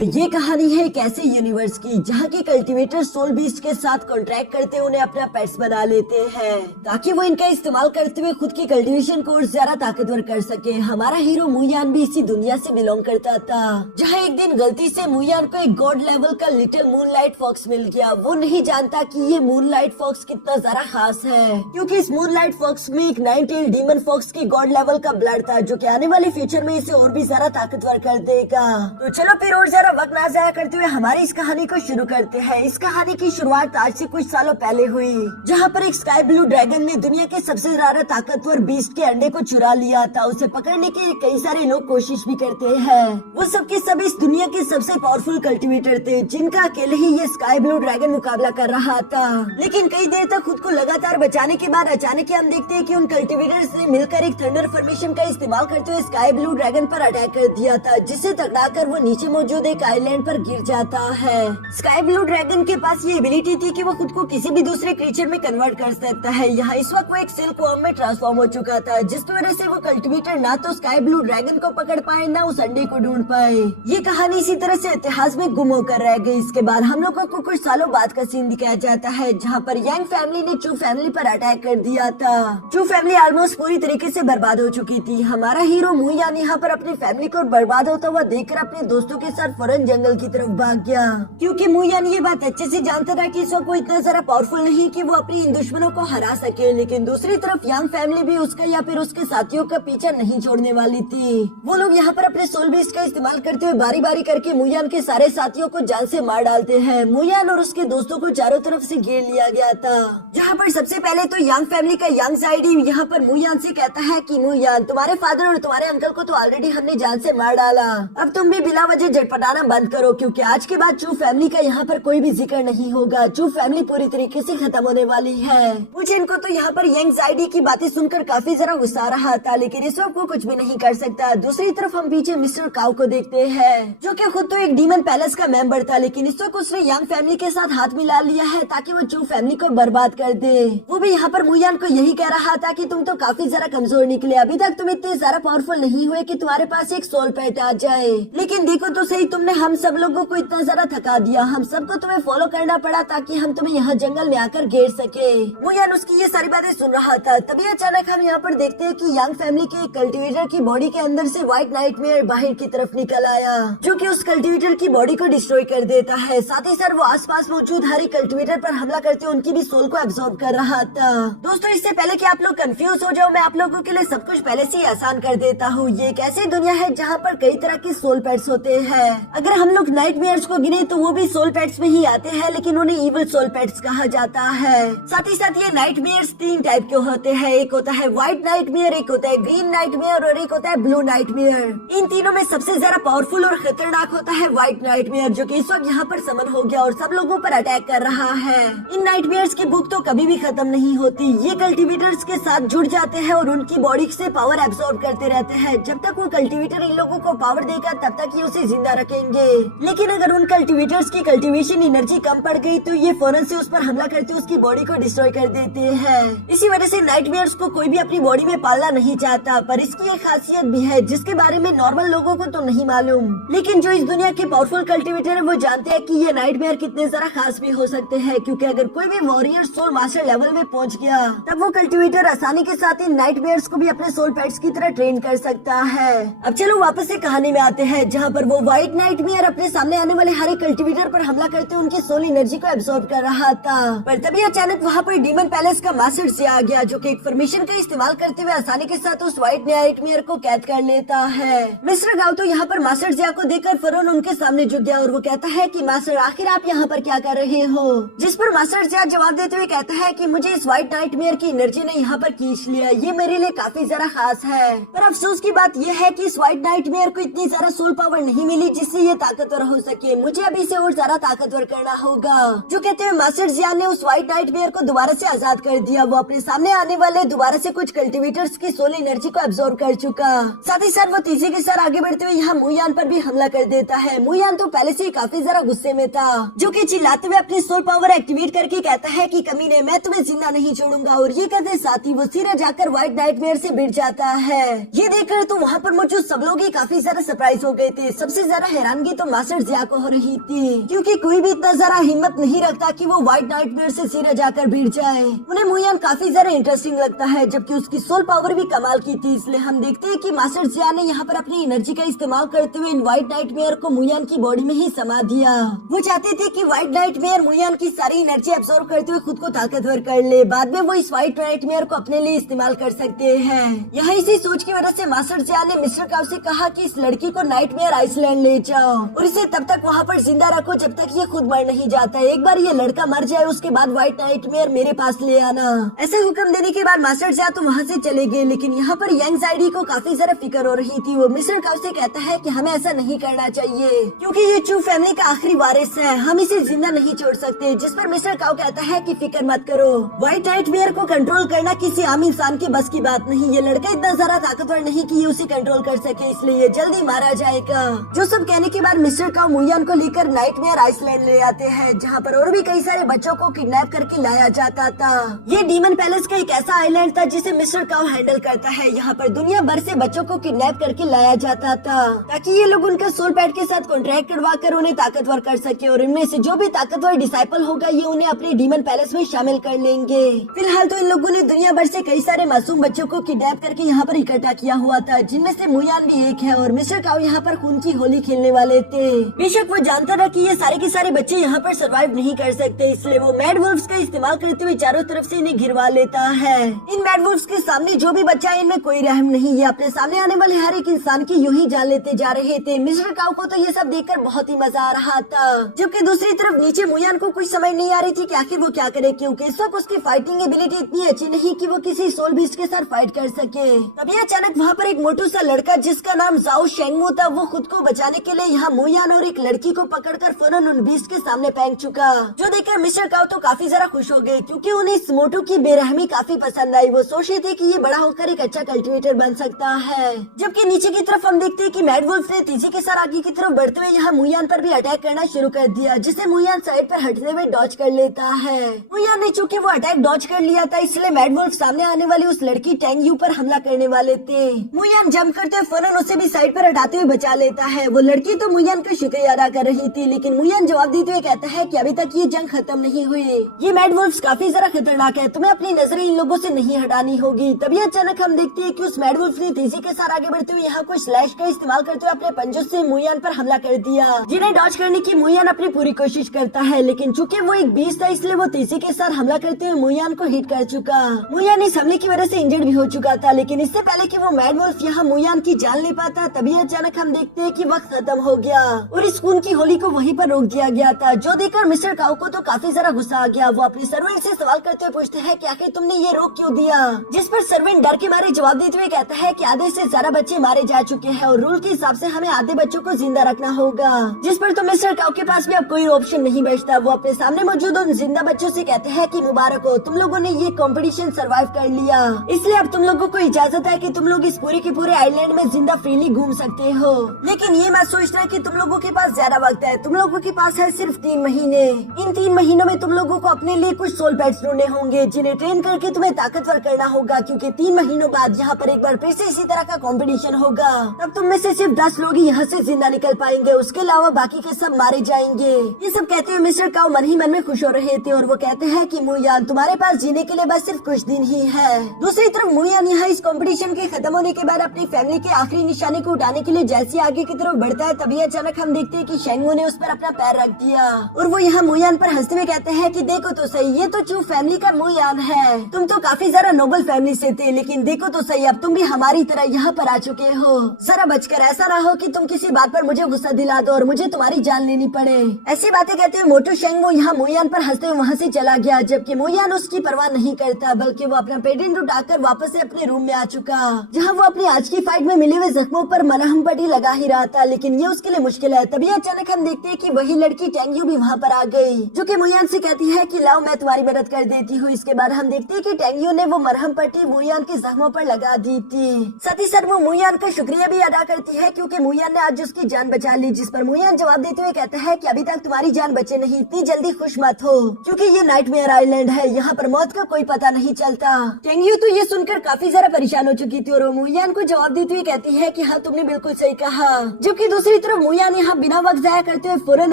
ये कहानी है एक ऐसे यूनिवर्स की जहाँ के कल्टीवेटर सोल बीस्ट के साथ कॉन्ट्रैक्ट करते उन्हें अपना पेट्स बना लेते हैं ताकि वो इनका इस्तेमाल करते हुए खुद की कल्टीवेशन को ज्यादा ताकतवर कर सके। हमारा हीरो मुयान भी इसी दुनिया से बिलोंग करता था, जहाँ एक दिन गलती से मुयान को एक गॉड लेवल का लिटिल मूनलाइट फॉक्स मिल गया। वो नहीं जानता कि ये मूनलाइट फॉक्स कितना ज्यादा खास है, क्योंकि इस मूनलाइट फॉक्स में एक 9-tailed डीमन फॉक्स की गॉड लेवल का ब्लड था, जो कि आने वाले फ्यूचर में इसे और भी ज्यादा ताकतवर कर देगा। तो चलो फिर और वक्त ना जाया करते हुए हमारी इस कहानी को शुरू करते हैं। इस कहानी की शुरुआत आज से कुछ सालों पहले हुई, जहाँ पर एक स्काई ब्लू ड्रैगन ने दुनिया के सबसे ज्यादा ताकतवर बीस्ट के अंडे को चुरा लिया था। उसे पकड़ने के कई सारे लोग कोशिश भी करते हैं। वो सब के सब इस दुनिया के सबसे पावरफुल कल्टीवेटर थे, जिनका अकेले ही ये स्काई ब्लू ड्रैगन मुकाबला कर रहा था। लेकिन कई देर तक खुद को लगातार बचाने के बाद अचानक हम देखते हैं कि उन कल्टीवेटर्स ने मिलकर एक थंडर फॉर्मेशन का इस्तेमाल करते हुए स्काई ब्लू ड्रैगन पर अटैक कर दिया था, जिससे टकराकर वो नीचे मौजूद एक आइलैंड पर गिर जाता है। स्काई ब्लू ड्रैगन के पास ये एबिलिटी थी कि वो खुद को किसी भी दूसरे क्रीचर में कन्वर्ट कर सकता है। यहाँ इस वक्त वो एक सिल्क वॉर्म में ट्रांसफॉर्म हो चुका था, जिसकी वजह से वो कल्टीवेटर ना तो स्काई ब्लू ड्रैगन को पकड़ पाए ना उस अंडे को ढूंढ पाए। ये कहानी इसी तरह से इतिहास में गुम होकर रह गई। इसके बाद हम लोगों को कुछ सालों बाद का सीन दिखाया जाता है, जहाँ पर यांग फैमिली ने चू फैमिली पर अटैक कर दिया था। चू फैमिली ऑलमोस्ट पूरी तरीके से बर्बाद हो चुकी थी। हमारा हीरो मुयान यहाँ पर अपनी फैमिली को बर्बाद होता हुआ देखकर अपने दोस्तों के साथ फौरन जंगल की तरफ भाग गया, क्योंकि मुयान ये बात अच्छे से जानता था कि इस वक्त वो इतना सारा पावरफुल नहीं कि वो अपने इन दुश्मनों को हरा सके। लेकिन दूसरी तरफ यांग फैमिली भी उसका या फिर उसके साथियों का पीछा नहीं छोड़ने वाली थी। वो लोग यहाँ पर अपने सोल बीस्ट का इस्तेमाल करते हुए बारी बारी करके मुयान के सारे साथियों को जान से मार डालते हैं। मुयान और उसके दोस्तों को चारों तरफ से घेर लिया गया था, जहाँ पर सबसे पहले तो यांग फैमिली का यांग साइड ही यहाँ पर मुयान से कहता है कि मुयान, तुम्हारे फादर और तुम्हारे अंकल को तो ऑलरेडी हमने जान से मार डाला, अब तुम भी बिला वजह झटपटाना बंद करो, क्योंकि आज के बाद चू फैमिली का यहाँ पर कोई भी जिक्र नहीं होगा। चू फैमिली पूरी तरीके से खत्म होने वाली है। मुझे इनको तो यहाँ पर यंग साइडी की बातें सुनकर काफी जरा गुस्सा आ रहा था, लेकिन इस वक्त वो कुछ भी नहीं कर सकता। दूसरी तरफ हम पीछे मिस्टर काउ को देखते हैं, जो कि खुद तो एक डीमन पैलेस का मेंबर था, लेकिन इस वक्त उसने यंग फैमिली के साथ हाथ मिला लिया है ताकि वो चू फैमिली को बर्बाद कर दे। वो भी यहाँ पर मुयान को यही कह रहा था कि तुम तो काफी जरा कमजोर निकले, अभी तक तुम इतने ज्यादा पावरफुल नहीं हुए कि तुम्हारे पास एक सोल पेट आ जाए। लेकिन देखो तो सही, तुमने हम सब लोगों को इतना ज्यादा थका दिया, हम सबको तुम्हें फॉलो करना पड़ा ताकि हम तुम्हें यहाँ जंगल में आकर घेर सके। मुयान उसकी ये सारी बातें सुन रहा था। तभी अचानक हम यहाँ पर देखते हैं कि यांग फैमिली के कल्टीवेटर की बॉडी के अंदर से व्हाइट नाइटमेयर बाहर की तरफ निकल आया, जो कि उस कल्टीवेटर की बॉडी को डिस्ट्रॉय कर देता है। साथ ही साथ वो आसपास मौजूद हर एक कल्टीवेटर पर हमला करते हुए उनकी भी सोल को एब्जॉर्ब कर रहा था। दोस्तों, इससे पहले कि आप लोग कंफ्यूज हो जाओ, मैं आप लोगों के लिए सब कुछ पहले से ही आसान कर देता हूँ। ये एक ऐसी दुनिया है जहाँ पर कई तरह के सोल पेट्स होते हैं। अगर हम लोग नाइटमेयर्स को गिने तो वो भी सोल पेट्स में ही आते हैं, लेकिन उन्हें इविल सोल पेट्स कहा जाता है। साथ ही साथ ये नाइटमेयर्स 3 टाइप के होते हैं। एक होता है व्हाइट नाइटमेयर, एक होता है ग्रीन नाइटमेयर और एक होता है ब्लू नाइटमेयर। इन तीनों में सबसे ज्यादा पावरफुल और खतरनाक होता है व्हाइट नाइटमेयर, जो कि इस वक्त यहाँ पर समन हो गया और सब लोगों पर अटैक कर रहा है। इन नाइटमेयर्स की भूख तो कभी भी खत्म नहीं होती। ये कल्टीवेटर्स के साथ जुड़ जाते हैं और उनकी बॉडी से पावर एब्सॉर्ब करते रहते हैं। जब तक वो कल्टीवेटर इन लोगों को पावर देगा तब तक ये उसे जिंदा रखेंगे, लेकिन अगर उन कल्टीवेटर्स की कल्टीवेशन एनर्जी कम पड़ गई तो ये फौरन से उस पर हमला करते उसकी बॉडी को डिस्ट्रॉय कर देते हैं। इसी वजह से नाइटमेयर्स को कोई भी अपनी बॉडी में पालना नहीं चाहता, पर इसकी एक खासियत भी है जिसके बारे में नॉर्मल लोगों को तो नहीं मालूम, लेकिन जो इस दुनिया के पावरफुल कल्टीवेटर है वो जानते हैं कि ये नाइटमेयर कितने जरा खास भी हो सकते हैं। क्योंकि अगर कोई भी वॉरियर सोल मास्टर लेवल में पहुंच गया तब वो कल्टीवेटर आसानी के साथ इन नाइटमेयर्स को भी अपने सोल पेट्स की तरह ट्रेन कर सकता है। अब चलो वापस से कहानी में आते हैं, जहाँ पर वो व्हाइट नाइटमेयर अपने सामने आने वाले हर एक कल्टीवेटर पर हमला करते हुए उनकी सोल एनर्जी को एब्सॉर्ब कर रहा था। पर तभी अचानक वहाँ पर डीमन पैलेस का मास्टर से आ गया, जो कि एक फॉर्मेशन का इस्तेमाल करते हुए आसानी के साथ उस व्हाइट नाइटमेयर को कैद कर लेता है। मिस्टर गाव तो यहाँ पर मास्टर जिया को देखकर फौरन उनके सामने झुक गया और वो कहता है कि मास्टर, आखिर आप यहाँ पर क्या कर रहे हो? जिस पर मास्टर जिया जवाब देते हुए कहता है कि मुझे इस व्हाइट नाइटमेयर की एनर्जी ने यहाँ पर खींच लिया, ये मेरे लिए काफी जरा खास है। पर अफसोस की बात यह है कि इस व्हाइट नाइटमेयर को इतनी ज्यादा सोल पावर नहीं मिली जिससे ये ताकतवर हो सके। मुझे अभी से और ज्यादा ताकतवर करना होगा। जो कहते हुए मास्टर जियान ने उस व्हाइट नाइटमेयर को दोबारा से आजाद कर दिया। वो अपने सामने आने वाले दोबारा से कुछ कल्टीवेटर्स की सोल एनर्जी को एब्सॉर्ब कर चुका। साथ ही साथ वो तेजी के साथ आगे बढ़ते हुए यहाँ मुयान पर भी हमला कर देता है। मुयान तो पहले से ही काफी जरा गुस्से में था, जो कि चिल्लाते हुए अपनी सोल पावर एक्टिवेट करके कहता है कि कमीने, मैं तुम्हें जिंदा नहीं छोड़ूंगा। और ये कहते साथ ही वो सीधा जाकर व्हाइट नाइटमेयर से भिड़ जाता है। ये देखकर तो वहाँ पर मौजूद सब लोग ही काफी ज्यादा सरप्राइज हो गए थे। सबसे ज्यादा हैरानगी तो मास्टर जिया को हो रही थी, क्योंकि कोई भी इतना जरा हिम्मत नहीं रखता कि वो व्हाइट नाइटमेयर से सीधा जाकर भिड़ जाए। उन्हें मुयान काफी ज्यादा इंटरेस्टिंग लगता है, जबकि उसकी सोल पावर भी कमाल की थी। इसलिए हम देखते हैं कि मास्टर जिया ने यहाँ पर अपनी एनर्जी का इस्तेमाल करते हुए इन व्हाइट नाइटमेयर को मुयान की बॉडी में ही समा दिया। वो चाहते थे कि व्हाइट नाइटमेयर मुयान की सारी एनर्जी एब्सॉर्ब करते हुए खुद को ताकतवर कर ले, बाद में वो इस व्हाइट नाइटमेयर को अपने लिए इस्तेमाल कर सकते हैं। यहाँ इसी सोच की वजह से मास्टर जिया ने मिस्टर काउ से कहा कि इस लड़की को नाइटमेयर आइसलैंड ले जाओ और इसे तब तक वहाँ पर जिंदा रखो जब तक ये खुद मर नहीं जाता। एक बार ये लड़का मर जाए उसके बाद व्हाइट नाइटमेयर मेरे पास ले आना। ऐसे हुक्म देने के बाद मास्टर जिया तो वहाँ से चले गए, लेकिन यहाँ पर यंग साइडी को काफी ज्यादा फिक्र हो रही थी। वो मिस्टर काउ से कहता है कि हमें ऐसा नहीं करना चाहिए, क्योंकि ये चू फैमिली का आखिरी वारिस है, हम इसे जिंदा नहीं छोड़ सकते। जिस पर मिस्टर काउ कहता है कि फिक्र मत करो, व्हाइट नाइटमेयर को कंट्रोल करना किसी आम इंसान की बस की बात नहीं। ये लड़का इतना ज्यादा ताकतवर नहीं कि ये उसे कंट्रोल कर सके, इसलिए ये जल्दी मारा जाएगा। जो सब कहने के बाद मिस्टर काउ मुयान को लेकर नाइटमेयर आइसलैंड ले आते हैं, जहाँ पर और भी कई सारे बच्चों को किडनैप करके लाया जाता था। ये डीमन पैलेस का एक ऐसा आइलैंड था जिसे मिस्टर काउ हैंडल करता है। यहाँ पर दुनिया भर से बच्चों को किडनैप करके लाया जाता था, ताकि ये लोग उनका सोल पैड के साथ कॉन्ट्रैक्ट करवा कर उन्हें ताकतवर कर सके, और इनमें से जो भी ताकतवर डिसाइपल होगा ये उन्हें अपने डीमन पैलेस में शामिल कर लेंगे। फिलहाल तो इन लोगों ने दुनिया भर से कई सारे मासूम बच्चों को किडनैप करके यहाँ पर इकट्ठा किया हुआ था, जिनमें से मुयान भी एक है। और मिस्टर काउ यहाँ पर खून की होली खेलने वाले थे। बेशक वो जानता था कि ये सारे के सारे बच्चे यहाँ पर सरवाइव नहीं कर सकते, इसलिए वो मैड वुल्फ्स का इस्तेमाल करते हुए चारों तरफ से इन्हें घिरवा लेता है। इन मैड वुल्फ्स के सामने जो भी बच्चा है इनमें कोई रहम नहीं, ये अपने सामने आने वाले हर एक इंसान की यूं ही जान लेते जा रहे थे। मिस्टर काउ को तो ये सब देखकर बहुत ही मजा आ रहा था, जबकि दूसरी तरफ नीचे मुयान को कुछ समझ नहीं आ रही थी कि आखिर वो क्या करे, क्योंकि इस वक्त उसकी फाइटिंग एबिलिटी इतनी अच्छी नहीं कि वो किसी सोल बीस्ट के साथ फाइट कर सके। तभी अचानक वहाँ पर एक मोटू सा लड़का जिसका नाम जाओ शेंगमू था, वो खुद को बचाने के लिए यहाँ मुयान और एक लड़की को पकड़कर फौरन उन बीस्ट के सामने फेंक चुका, जो देखकर मिस्टर काउ तो काफी ज्यादा खुश हो गए, क्योंकि उन्हें इस मोटू की बेरहमी काफी पसंद आई। वो सोचे थे कि ये बड़ा होकर एक अच्छा कल्टिवेटर बन सकता है। जबकि नीचे की तरफ हम देखते हैं कि मैड वुल्फ ने तेजी के साथ आगे की तरफ बढ़ते हुए यहाँ मुयान पर भी अटैक करना शुरू कर दिया, जिसे मुयान साइड पर हटते हुए डॉज कर लेता है। मुयान ने चूंकि वो अटैक डॉज कर लिया था, इसलिए मैड वुल्फ सामने आने वाली उस लड़की टेंग यू पर हमला करने वाले थे। मुयान जंप करते हुए फौरन उसे भी साइड पर हटाते हुए बचा लेता है। वो लड़की तो मुयान का शुक्रिया अदा कर रही थी, लेकिन मुयान जवाब देते हुए कहता है कि अभी तक ये जंग खत्म नहीं हुई। ये मैड वुल्फ्स काफी ज्यादा खतरनाक है, तुम्हें अपनी नजरें इन लोगों से नहीं हटानी होगी। तभी अचानक हम देखते हैं कि उस मैड वुल्फ ने तेजी के साथ आगे बढ़ते हुए यहाँ कुछ स्लैश का इस्तेमाल करते हुए अपने पंजों से मुयान पर हमला कर दिया, जिन्हें डॉज करने की मुयान अपनी पूरी कोशिश करता है, लेकिन चूंकि वो एक बीस्ट था इसलिए वो तेजी के साथ हमला करते हुए मुयान को हिट कर चुका। मुयान इस हमले की वजह से इंजर्ड भी हो चुका था, लेकिन इससे पहले कि वो मैड वुल्फ यहाँ मुयान की जान ले पाता, तभी अचानक हम देखते हैं कि वक्त खत्म हो गया और इस खून की होली को वहीं पर रोक दिया गया था, जो देखकर मिस्टर काउ को तो काफी ज्यादा गुस्सा आ गया। वो अपने सर्वेंट से सवाल करते हुए पूछते हैं कि आखिर तुमने ये रोक क्यों दिया, जिस पर सर्वेंट डर के मारे जवाब देते हुए कहता है कि आधे से ज्यादा बच्चे मारे जा चुके हैं और रूल के हिसाब से हमें आधे बच्चों को जिंदा रखना होगा, जिस पर तो मिस्टर काउ के पास भी अब कोई ऑप्शन नहीं बचता। वो अपने सामने मौजूद उन जिंदा बच्चों से कहते हैं कि मुबारक हो, तुम लोगों ने ये कंपटीशन सरवाइव कर लिया, इसलिए अब तुम लोगों को इजाजत है कि तुम लोग इस पूरे के पूरे आइलैंड में जिंदा फ्रीली घूम सकते हो। लेकिन ये मत सोचना कि तुम लोगों के पास ज्यादा वक्त है, तुम लोगों के पास है सिर्फ 3 महीने। इन 3 महीनों में तुम लोगों को अपने लिए कुछ सोल पैड्स ढूंढने होंगे, जिन्हें ट्रेन करके तुम्हें ताकतवर करना होगा, क्योंकि 3 महीनों बाद यहाँ पर एक बार फिर से इसी तरह का कंपटीशन होगा। तब तुम में से सिर्फ 10 लोग ही यहाँ से जिंदा निकल पाएंगे, उसके अलावा बाकी के सब मारे जाएंगे। ये सब कहते हुए मिस्टर काउ मन ही मन में खुश हो रहे थे और वो कहते हैं कि मुयान तुम्हारे पास जीने के लिए बस सिर्फ कुछ दिन ही है। दूसरी तरफ मुयान यहाँ इस कंपटीशन के खत्म होने के बाद अपनी फैमिली के आखिरी निशाने को उठाने के लिए जैसे आगे की तरफ बढ़ता है, तभी अचानक हम देखते हैं कि शेंगमू ने उस पर अपना पैर रख दिया और वो यहाँ मुयान पर हंसते हुए कहते हैं कि देखो तो सही, ये तो चू फैमिली का मुयान है, तुम तो काफी ज्यादा नोबल फैमिली से थे, लेकिन देखो तो सही अब तुम भी हमारी तरह यहाँ पर आ चुके हो। जरा बचकर ऐसा ना हो कि तुम किसी बात पर मुझे गुस्सा दिला दो और मुझे तुम्हारी जान लेनी पड़े। ऐसी बातें कहते हुए मोटू शेंगमू यहाँ मुयान पर हंसते हुए वहाँ से चला गया, जबकि मुयान उसकी परवाह नहीं करता, बल्कि वो अपना पेटेंट उठाकर वापस से अपने रूम में आ चुका, जहाँ वो अपनी आज की फाइट में मिले हुए जख्मों पर मलहम पट्टी लगा ही रहा था, लेकिन ये उसके लिए मुश्किल है। तभी अचानक हम देखते हैं कि वही लड़की टेंग यू भी वहाँ पर आ गई, जो कि मुयान से कहती है कि लाओ मैं तुम्हारी मदद कर देती हूँ। इसके बाद हम देखते हैं कि टेंग यू ने वो मरहम पट्टी मुयान के जख्मों पर लगा दी थी। साथ ही साथ वो मुयान का शुक्रिया भी अदा करती है, क्योंकि मुयान ने आज उसकी जान बचा ली, जिस पर मुयान जवाब देते हुए कहता है कि अभी तक तुम्हारी जान बचे नहीं, इतनी जल्दी खुश मत हो, क्योंकि ये नाइटमेयर आइलैंड है, यहाँ पर मौत का कोई पता नहीं चलता। टेंग यू तो ये सुनकर काफी ज्यादा परेशान हो चुकी थी और वो मुयान को जवाब देते हुए कहती है कि हाँ तुमने बिल्कुल सही कहा। जबकि दूसरी दूसरी तरफ मुयान यहाँ बिना वक्त जाया करते हुए फौरन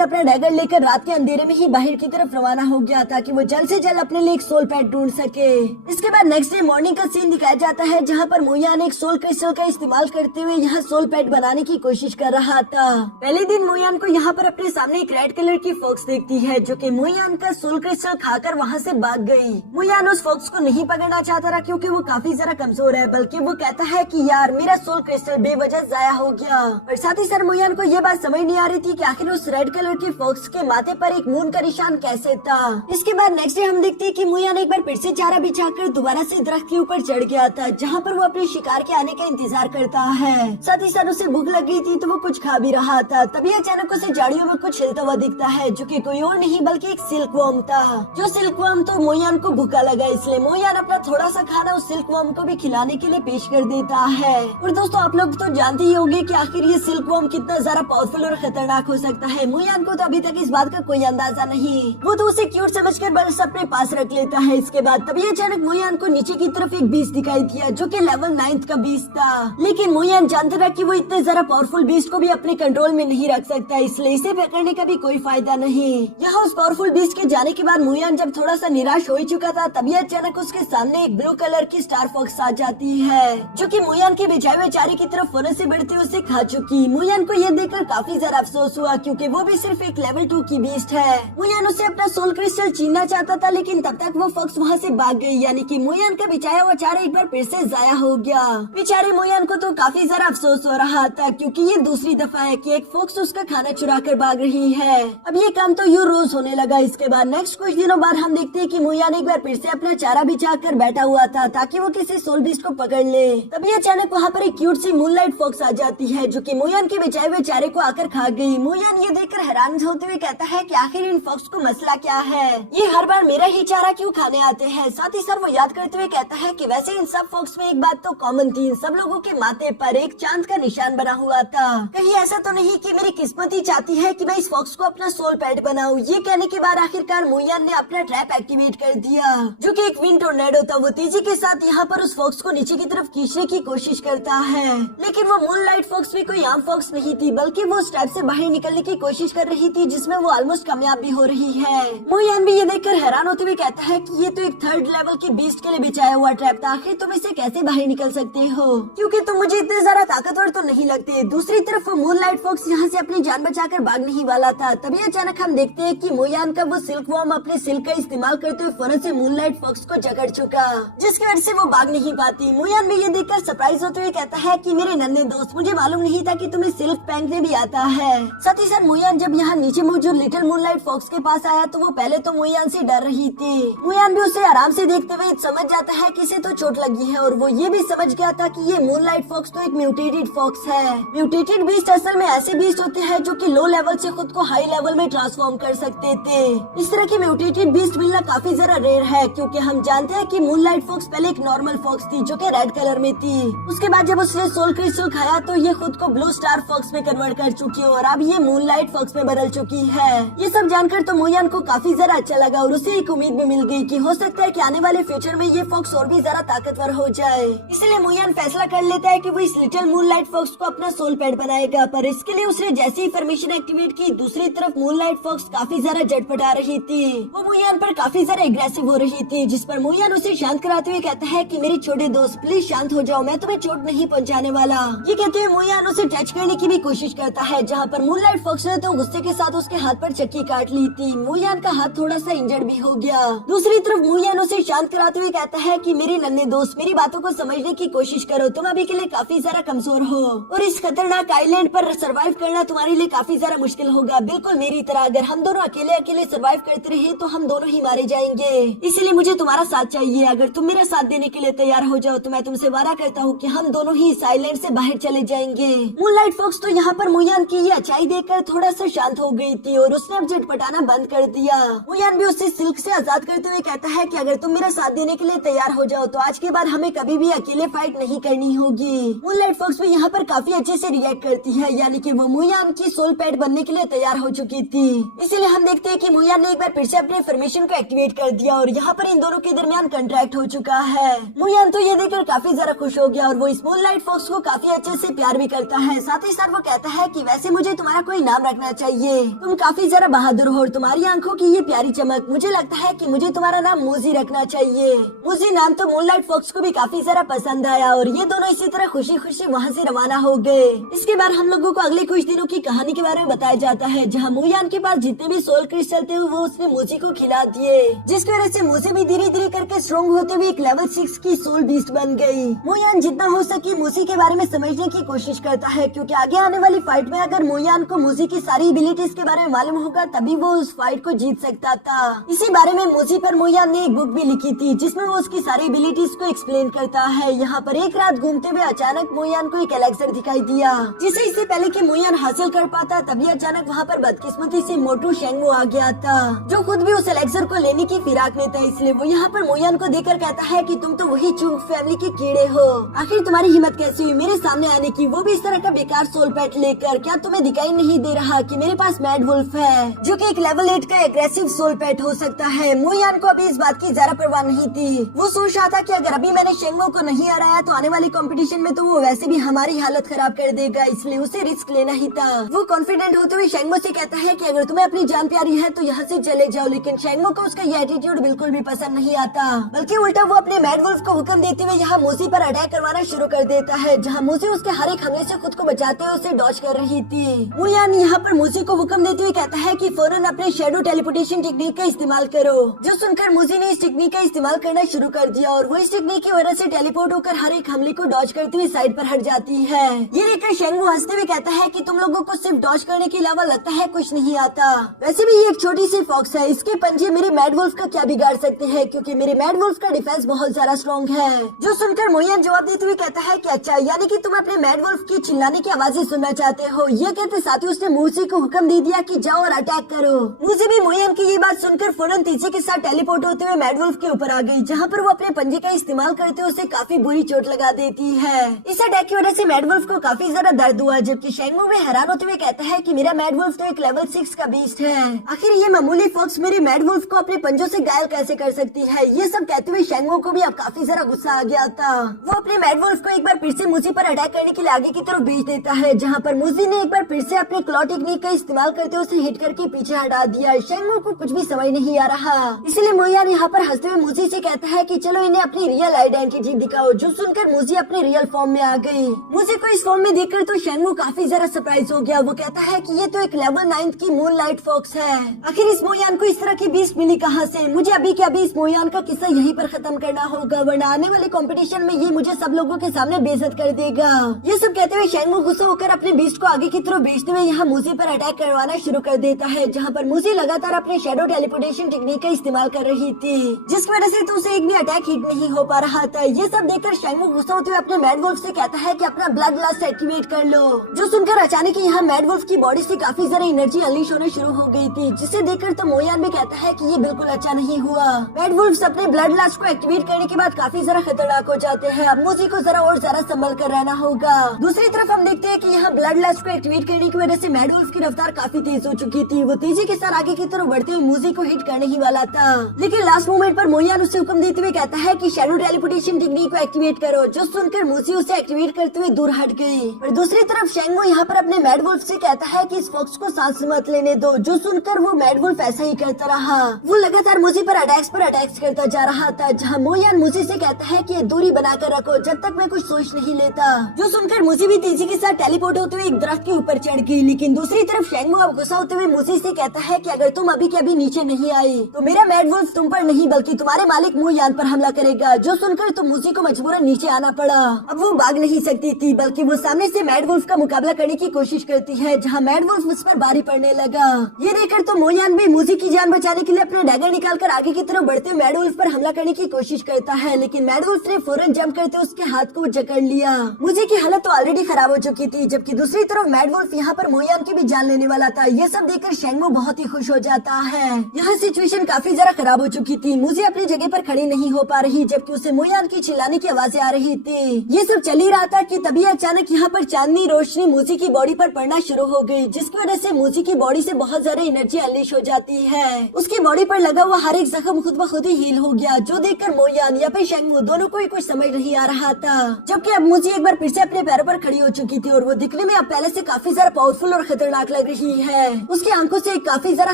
अपना डैगर लेकर रात के अंधेरे में ही बाहर की तरफ रवाना हो गया ताकि वो जल्द से जल्द अपने लिए एक सोल पैड ढूंढ सके। इसके बाद नेक्स्ट डे मॉर्निंग का सीन दिखाया जाता है जहाँ पर मुयान एक सोल क्रिस्टल का इस्तेमाल करते हुए यहाँ सोल पैड बनाने की कोशिश कर रहा था। पहले दिन मुयान को यहाँ पर अपने सामने एक रेड कलर की फॉक्स देखती है जो कि मुयान का सोल क्रिस्टल खाकर वहाँ से भाग गई। मुयान उस फॉक्स को नहीं पकड़ना चाहता था क्योंकि वो काफी ज्यादा कमजोर है, बल्कि वो कहता है कि यार मेरा सोल क्रिस्टल बेवजह जाया हो गया। और साथ ही साथ मुयान को ये बात समझ नहीं आ रही थी कि आखिर उस रेड कलर की फॉक्स के माथे पर एक मून का निशान कैसे था। इसके बाद नेक्स्ट डे हम देखते हैं कि मुयान एक बार फिर से चारा बिछाकर दोबारा से दरख्त के ऊपर चढ़ गया था जहाँ पर वो अपने शिकार के आने का इंतजार करता है। साथ ही साथ उसे भूख लग गई थी तो वो कुछ खा भी रहा था। तभी अचानक उसे झाड़ियों में कुछ हिलता हुआ दिखता है जो कि कोई और नहीं बल्कि एक सिल्क वर्म था। जो सिल्क वर्म तो मुयान को भूखा लगा, इसलिए मुयान अपना थोड़ा सा खाना उस सिल्क वर्म को भी खिलाने के लिए पेश कर देता है। और दोस्तों आप लोग तो जानते ही होंगे कि आखिर ये सिल्क वर्म कितना ज्यादा पावरफुल और खतरनाक हो सकता है। मुयान को तो अभी तक इस बात का कोई अंदाजा नहीं, वो तो उसे क्यूट समझकर बस अपने पास रख लेता है। इसके बाद तभी अचानक मुयान को नीचे की तरफ एक बीस्ट दिखाई दिया जो कि लेवल 9 का बीस्ट था। लेकिन मुयान जानता था कि वो इतने ज्यादा पावरफुल बीस्ट को भी अपने कंट्रोल में नहीं रख सकता, इसलिए इसे पकड़ने का भी कोई फायदा नहीं। यहाँ उस पावरफुल बीस्ट के जाने के बाद मुयान जब थोड़ा सा निराश हो चुका था तभी अचानक उसके सामने एक ब्लू कलर की स्टार फॉक्स आ जाती है जो कि मुयान के बिछाए हुए चारे की तरफ फौरन से बढ़ते हुए उसे खा चुकी। मुयान को ये देखकर काफी ज्यादा अफसोस हुआ क्योंकि वो भी सिर्फ एक लेवल 2 की बीस्ट है। मुयान उसे अपना सोल क्रिस्टल छीनना चाहता था लेकिन तब तक वो फॉक्स वहाँ से भाग गई, यानी कि मुयान का बिछाया हुआ चारा एक बार फिर से जाया हो गया। बेचारे मुयान को तो काफी ज्यादा अफसोस हो रहा था क्योंकि ये दूसरी दफा है कि एक फॉक्स उसका खाना चुरा कर भाग रही है। अब ये काम तो यूं रोज होने लगा। इसके बाद नेक्स्ट कुछ दिनों बाद हम देखते हैं कि मुयान एक बार फिर से अपना चारा बिछा कर बैठा हुआ था ताकि वो किसी सोल बीस्ट को पकड़ ले। तभी अचानक वहाँ पर एक क्यूट सी मूनलाइट फॉक्स आ जाती है जो कि मुयान के बिछाए हुए चारे को आकर खा गई। मुयान ये देखकर हैरान होते हुए कहता है कि आखिर इन फॉक्स को मसला क्या है, ये हर बार मेरा ही चारा क्यों खाने आते हैं। साथ ही साथ वो याद करते हुए कहता है कि वैसे इन सब फॉक्स में एक बात तो कॉमन थी, सब लोगों के माथे पर एक चांद का निशान बना हुआ था। कहीं ऐसा तो नहीं कि मेरी किस्मत ही चाहती है कि मैं इस फॉक्स को अपना सोल पैड बनाऊं। ये कहने के बाद आखिरकार मुयान ने अपना ट्रैप एक्टिवेट कर दिया जो कि एक विंड टोर्नेडो था। वो तेजी के साथ यहाँ पर उस फॉक्स को नीचे की तरफ खींचने की कोशिश करता है, लेकिन वो मूनलाइट फॉक्स भी कोई आम फॉक्स नहीं थी बल्कि वो उस ट्रैप से बाहर निकलने की कोशिश कर रही थी जिसमें वो ऑलमोस्ट कामयाब भी हो रही है। मुयान भी ये देखकर हैरान होते हुए कहता है कि ये तो एक 3rd लेवल की बीस्ट के लिए बिछाया हुआ ट्रैप था, आखिर तुम इसे कैसे बाहर निकल सकते हो क्योंकि तुम मुझे इतने ज्यादा ताकतवर तो नहीं लगते। दूसरी तरफ वो मूनलाइट फॉक्स यहाँ से अपनी जान बचाकर भागने ही वाला था। तभी अचानक हम देखते हैं कि मुयान का वो सिल्क वर्म अपने सिल्क का इस्तेमाल करते हुए फौरन से मूनलाइट फॉक्स को जकड़ चुका जिसकी वजह से वो भाग नहीं पाती। मुयान भी ये देखकर सरप्राइज होते हुए कहता है कि मेरे नन्हे दोस्त, मुझे मालूम नहीं था कि तुम्हें सिल्क पहनने भी आता है। साथ ही साथ मुयान जब यहाँ नीचे मौजूद लिटिल मूनलाइट फॉक्स के पास आया तो वो पहले तो मुयान से डर रही थी। मुयान भी उसे आराम से देखते हुए समझ जाता है कि इसे तो चोट लगी है और वो ये भी समझ गया था कि ये मूनलाइट फॉक्स तो एक म्यूटेटेड फॉक्स है। म्यूटेटेड बीस्ट असल में ऐसे बीस्ट होते हैं जो कि लो लेवल से खुद को हाई लेवल में ट्रांसफॉर्म कर सकते थे। इस तरह की म्यूटेटेड बीस्ट मिलना काफी ज्यादा रेयर है क्योंकि हम जानते हैं कि मूनलाइट फॉक्स पहले एक नॉर्मल फॉक्स थी जो कि रेड कलर में थी। उसके बाद जब उसने सोल क्रिस्टल खाया तो ये खुद को ब्लू स्टार फॉक्स में कन्वर्ट कर चुकी है और अब ये मूनलाइट फॉक्स में बदल चुकी है। ये सब जानकर तो मुयान को काफी ज्यादा अच्छा लगा और उसे एक उम्मीद भी मिल गई कि हो सकता है कि आने वाले फ्यूचर में ये फॉक्स और भी ज्यादा ताकतवर हो जाए। इसलिए मुयान फैसला कर लेता है कि वो इस लिटिल मूनलाइट फॉक्स को अपना सोल पैड बनाएगा, पर इसके लिए उसने जैसे ही परमिशन एक्टिवेट की दूसरी तरफ मूनलाइट फॉक्स काफी ज्यादा झटपटा रही थी। वो मुयान पर काफी ज्यादा एग्रेसिव हो रही थी जिस पर मुयान उसे शांत कराते हुए कहता है कि मेरे छोटे दोस्त प्लीज शांत हो जाओ, मैं तुम्हें चोट नहीं पहुंचाने वाला। ये कहते हुए मुयान उसे टच करने की भी कोशिश करता है जहाँ पर मूनलाइट फॉक्स ने तो गुस्से के साथ उसके हाथ पर चक्की काट ली थी। मुयान का हाथ थोड़ा सा इंजर्ड भी हो गया। दूसरी तरफ मुयान उसे शांत कराते हुए कहता है कि मेरे नन्हे दोस्त मेरी बातों को समझने की कोशिश करो, तुम अभी के लिए काफी ज्यादा कमजोर हो और इस खतरनाक आइलैंड पर सरवाइव करना तुम्हारे लिए काफी ज्यादा मुश्किल होगा, बिल्कुल मेरी तरह। अगर हम दोनों अकेले अकेले सरवाइव करते रहे तो हम दोनों ही मारे जाएंगे, इसलिए मुझे तुम्हारा साथ चाहिए। अगर तुम मेरा साथ देने के लिए तैयार हो जाओ तो मैं तुमसे वादा करता हूँ कि हम दोनों ही इस आइलैंड से बाहर चले जाएंगे। मूनलाइट फॉक्स तो यहाँ पर मुयान की ये अच्छाई देखकर थोड़ा सा शांत हो गई थी और उसने अब झटपटाना बंद कर दिया। मुयान भी उसे सिल्क से आजाद करते हुए कहता है कि अगर तुम मेरा साथ देने के लिए तैयार हो जाओ तो आज के बाद हमें कभी भी अकेले फाइट नहीं करनी होगी। मूनलाइट फॉक्स भी यहाँ पर काफी अच्छे से रिएक्ट करती है, यानी कि वो मुयान की सोल पैड बनने के लिए तैयार हो चुकी थी। इसीलिए हम देखते हैं कि मुयान ने एक बार फिर से अपने फॉर्मेशन को एक्टिवेट कर दिया और यहाँ पर इन दोनों के दरमियान कॉन्ट्रैक्ट हो चुका है। मुयान तो ये देखकर काफी ज्यादा खुश हो गया और वो इस मूनलाइट फॉक्स को काफी अच्छे से प्यार भी करता है। साथ ही साथ वो कहता है कि वैसे मुझे तुम्हारा कोई नाम रखना चाहिए, तुम काफी जरा बहादुर हो और तुम्हारी आंखों की ये प्यारी चमक, मुझे लगता है कि मुझे तुम्हारा नाम मूजी रखना चाहिए। मूजी नाम तो मूनलाइट फॉक्स को भी काफी जरा पसंद आया और ये दोनों इसी तरह खुशी खुशी वहाँ से रवाना हो गए। इसके बाद हम लोगों को अगले कुछ दिनों की कहानी के बारे में बताया जाता है, जहाँ मोयान के पास जितने भी सोल क्रिस्टल थे वो उसने मूजी को खिला दिए, जिसकी वजह से मूजी भी धीरे धीरे करके स्ट्रॉन्ग होते हुए एक लेवल 6 की सोल बीस्ट बन गई। मोयान जितना हो सके मूजी के बारे में समझने की कोशिश करता है, क्योंकि आगे आने वाली फाइट में अगर मोयान को मूजी की सारी एबिलिटीज के बारे में मालूम होगा तभी वो उस फाइट को जीत सकता था। इसी बारे में मूजी पर मोयान ने एक बुक भी लिखी थी जिसमें वो उसकी सारी एबिलिटीज को एक्सप्लेन करता है। यहाँ पर एक रात घूमते हुए अचानक मोयान को एक एलेक्सर दिखाई दिया, जिसे इससे पहले कि मोयान हासिल कर पाता तभी अचानक वहाँ पर बदकिस्मती से मोटू शेंगो आ गया था, जो खुद भी उस एलेक्सर को लेने की फिराक में था। इसलिए वो यहाँ पर मोयान को देखकर कहता है कि तुम तो वही चूक फैमिली के कीड़े हो, आखिर तुम्हारी हिम्मत कैसे हुई मेरे सामने आने की, वो भी इस तरह का बेकार सोल पेट लेकर। क्या तुम्हें दिखाई नहीं दे रहा कि मेरे पास मैड वुल्फ है, जो कि एक लेवल 8 का एग्रेसिव सोल पेट हो सकता है। मोयान को अभी इस बात की जरा परवाह नहीं थी। वो सोच रहा था कि अगर अभी मैंने शेंगो को नहीं हराया तो आने वाली कंपटीशन में तो वो वैसे भी हमारी हालत खराब कर देगा, इसलिए उसे रिस्क लेना ही था। वो कॉन्फिडेंट होते हुए शेंगो से कहता है कि अगर तुम्हें अपनी जान प्यारी है तो यहाँ से चले जाओ, लेकिन शेंगो को उसका ये एटीट्यूड बिल्कुल भी पसंद नहीं आता, बल्कि उल्टा वो अपने मैड वुल्फ को हुक्म देते हुए यहाँ मूसी पर अटैक करवाना शुरू कर देता है, जहाँ मूसी उसके हर एक हमले से खुद को बचाते हुए उसे डॉज कर रही थी। मोयान यहाँ पर मूसी को हुक्म देते हुए कहता है कि फौरन अपने शेडो टेलीपोर्टेशन टेक्निक का इस्तेमाल करो, जो सुनकर मूसी ने इस टेक्निक का इस्तेमाल करना शुरू कर दिया और वो इस टेक्निक की वजह से टेलीपोर्ट होकर हर एक हमले को डॉज करते हुए साइड पर हट जाती है। ये देखकर शेंगो हंसते हुए कहता है कि तुम लोगों को सिर्फ डॉज करने के अलावा लगता है कुछ नहीं आता, वैसे भी ये एक छोटी सी फॉक्स है, इसके पंजे मेरे मैड वुल्फ का क्या बिगाड़ सकते हैं, क्योंकि मेरे मैड वुल्फ का डिफेंस बहुत ज्यादा स्ट्रॉन्ग है। जो सुनकर मोयान जवाब देते हुए कहता है कि अच्छा, यानी कि तुम अपने मैड वुल्फ की चिल्लाने की आवाजें सुनना चाहते हो। ये कहते साथ ही उसने मूसी को हुक्म दे दिया कि जाओ और अटैक करो। मूसी भी मोयान की ये बात सुनकर फौरन तेजी के साथ टेलीपोर्ट होते हुए मैड वुल्फ के ऊपर आ गई, जहाँ पर वो अपने पंजे का इस्तेमाल करते हुए उसे काफी बुरी चोट लगा देती है। इस अटैक की वजह से मैड वुल्फ को काफी ज्यादा दर्द हुआ, जबकि शेंगो भी हैरान होते हुए कहता है कि मेरा मैड वुल्फ तो एक लेवल 6 का बीस्ट है, आखिर ये मामूली फॉक्स मेरे मैड वुल्फ को अपने पंजों से घायल कैसे कर सकती है। ये सब कहते हुए शेंगो को भी अब काफी ज्यादा गुस्सा आ गया था। वो अपने मैड वुल्फ को एक बार फिर से मूसी पर अटैक करने के लिए आगे की तरफ भेज देता है, जहाँ पर मूसी ने एक बार फिर से अपने क्लॉ टेक्निक का इस्तेमाल करते उसे हिट करके पीछे हटा दिया। शेंगो को कुछ भी समझ नहीं आ रहा, इसलिए मोयान यहाँ पर हंसते हुए मूसी से कहता है कि चलो इन्हें अपनी रियल आइडेंटिटी दिखाओ, जो सुनकर मूसी अपने रियल फॉर्म में आ गई। मूसी को इस फॉर्म में देखकर तो शेंगो काफी ज्यादा सरप्राइज हो गया। वो कहता है कि ये तो एक लेवल 9 की मूनलाइट फॉक्स है, आखिर इस मोयान को इस तरह की बीस्ट मिली कहाँ से। मुझे अभी के अभी इस मोयान का किस्सा यहीं पर खत्म करना होगा, वरना आने वाले कंपटीशन में ये मुझे सब लोगों के सामने बेइज्जत कर देगा। ये सब कहते हुए शेंगो गुस्सा होकर अपने बीस्ट को आगे की तरफ भेजते हुए यहाँ मूसी पर अटैक करवाना शुरू कर देता है, जहाँ पर मूसी लगातार अपने शेडो टेलीपोर्टेशन टेक्निक का इस्तेमाल कर रही थी, जिसकी वजह से तो उसे एक भी अटैक हिट नहीं हो पा रहा था। ये सब देखकर शेंगो गुस्सा होते हुए अपने मैड वुल्फ से कहता है कि अपना ब्लड लास्ट एक्टिवेट कर लो, जो सुनकर अचानक यहाँ मैड वुल्फ की बॉडी से काफी ज्यादा एनर्जी अनलीश होना शुरू हो गई थी, जिसे देखकर तो मोयान भी कहता है कि ये बिल्कुल अच्छा नहीं हुआ। मैड वुल्फ अपने ब्लड लास्ट को एक्टिवेट करने के बाद काफी ज्यादा खतरनाक हो जाते हैं, अब मूसी को जरा और ज्यादा संभल कर रहना होगा। दूसरी तरफ हम देखते हैं कि यहाँ ब्लड लास्ट को एक्टिवेट करने की वजह से मैड वुल्फ की रफ्तार काफी तेज हो चुकी थी। वो तेजी के साथ आगे की तरफ बढ़ते हुए मूसी को हिट करने ही वाला था, लेकिन लास्ट मोमेंट पर मोयान उसे हुक्म देते हुए कहता है कि शेडो टेलीपोर्टेशन टेक्निक को एक्टिवेट करो, जो सुनकर मूसी उसे एक्टिवेट करते हुए दूर हट गई। और दूसरी तरफ शेंगो यहाँ पर अपने मैड वुल्फ से कहता है कि इस फॉक्स को सांस मत लेने दो, जो सुनकर वो मैड वुल्फ ऐसा ही करता रहा। वो लगातार मूसी पर अटैक्स करता जा रहा था, जहाँ मोयान मूसी से कहता है कि दूरी बनाकर रखो जब तक मैं कुछ सोच नहीं लेता, जो सुनकर मूसी भी तेजी के साथ टेलीपोर्ट होते हुए एक दरख्त के ऊपर चढ़ गई। लेकिन दूसरी तरफ शेंगो अब गुस्सा होते हुए मूसी से कहता है कि अगर तुम अभी के अभी नीचे नहीं आई तो मेरा मैड वुल्फ तुम पर नहीं बल्कि तुम्हारे मालिक मोयान पर हमला करेगा, जो सुनकर तो मूसी को मजबूरन नीचे आना पड़ा। अब वो भाग नहीं सकती थी, बल्कि वो सामने से मैड वुल्फ का मुकाबला करने की कोशिश करती है, जहाँ मैड वुल्फ उस पर भारी पड़ने लगा। ये देखकर तो मोयान भी मूसी की जान बचाने के लिए अपने डैगर निकालकर आगे की तरफ बढ़ते हुए मैड वुल्फ पर हमला करने की कोशिश करता है, लेकिन मैड वुल्फ ने फौरन जंप करते उसके हाथ को जकड़ लिया। मूसी की हालत तो ऑलरेडी खराब हो चुकी थी, जबकि दूसरी तरफ मैड वुल्फ यहाँ पर मोयान की भी जान लेने वाला था। ये सब देखकर शेंगो बहुत ही खुश हो जाता है। यहाँ सिचुएशन काफी ज्यादा खराब हो चुकी थी, मूसी अपनी जगह पर खड़ी नहीं हो पा रही, जबकि उसे मोयान की चिल्लाने की आवाजें आ रही थी। ये सब चल ही रहा था कि तभी अचानक यहाँ पर चांदनी रोशनी मूसी की बॉडी पर पड़ना शुरू हो गई, जिसकी वजह से मूसी की बॉडी से बहुत ज्यादा एनर्जी अनलीश हो जाती है। उसकी बॉडी पर लगा हुआ हर एक जख्म खुद ब खुद ही हील हो गया, जो देखकर मोयान या फिर शेंगो दोनों को ही कुछ समझ नहीं आ रहा था। जबकि अब मूसी एक बार फिर से अपने पैरों पर खड़ी हो चुकी थी और वो दिखने देखने में अब पहले से काफी ज्यादा पावरफुल और खतरनाक लग रही है। उसकी आंखों से काफी ज्यादा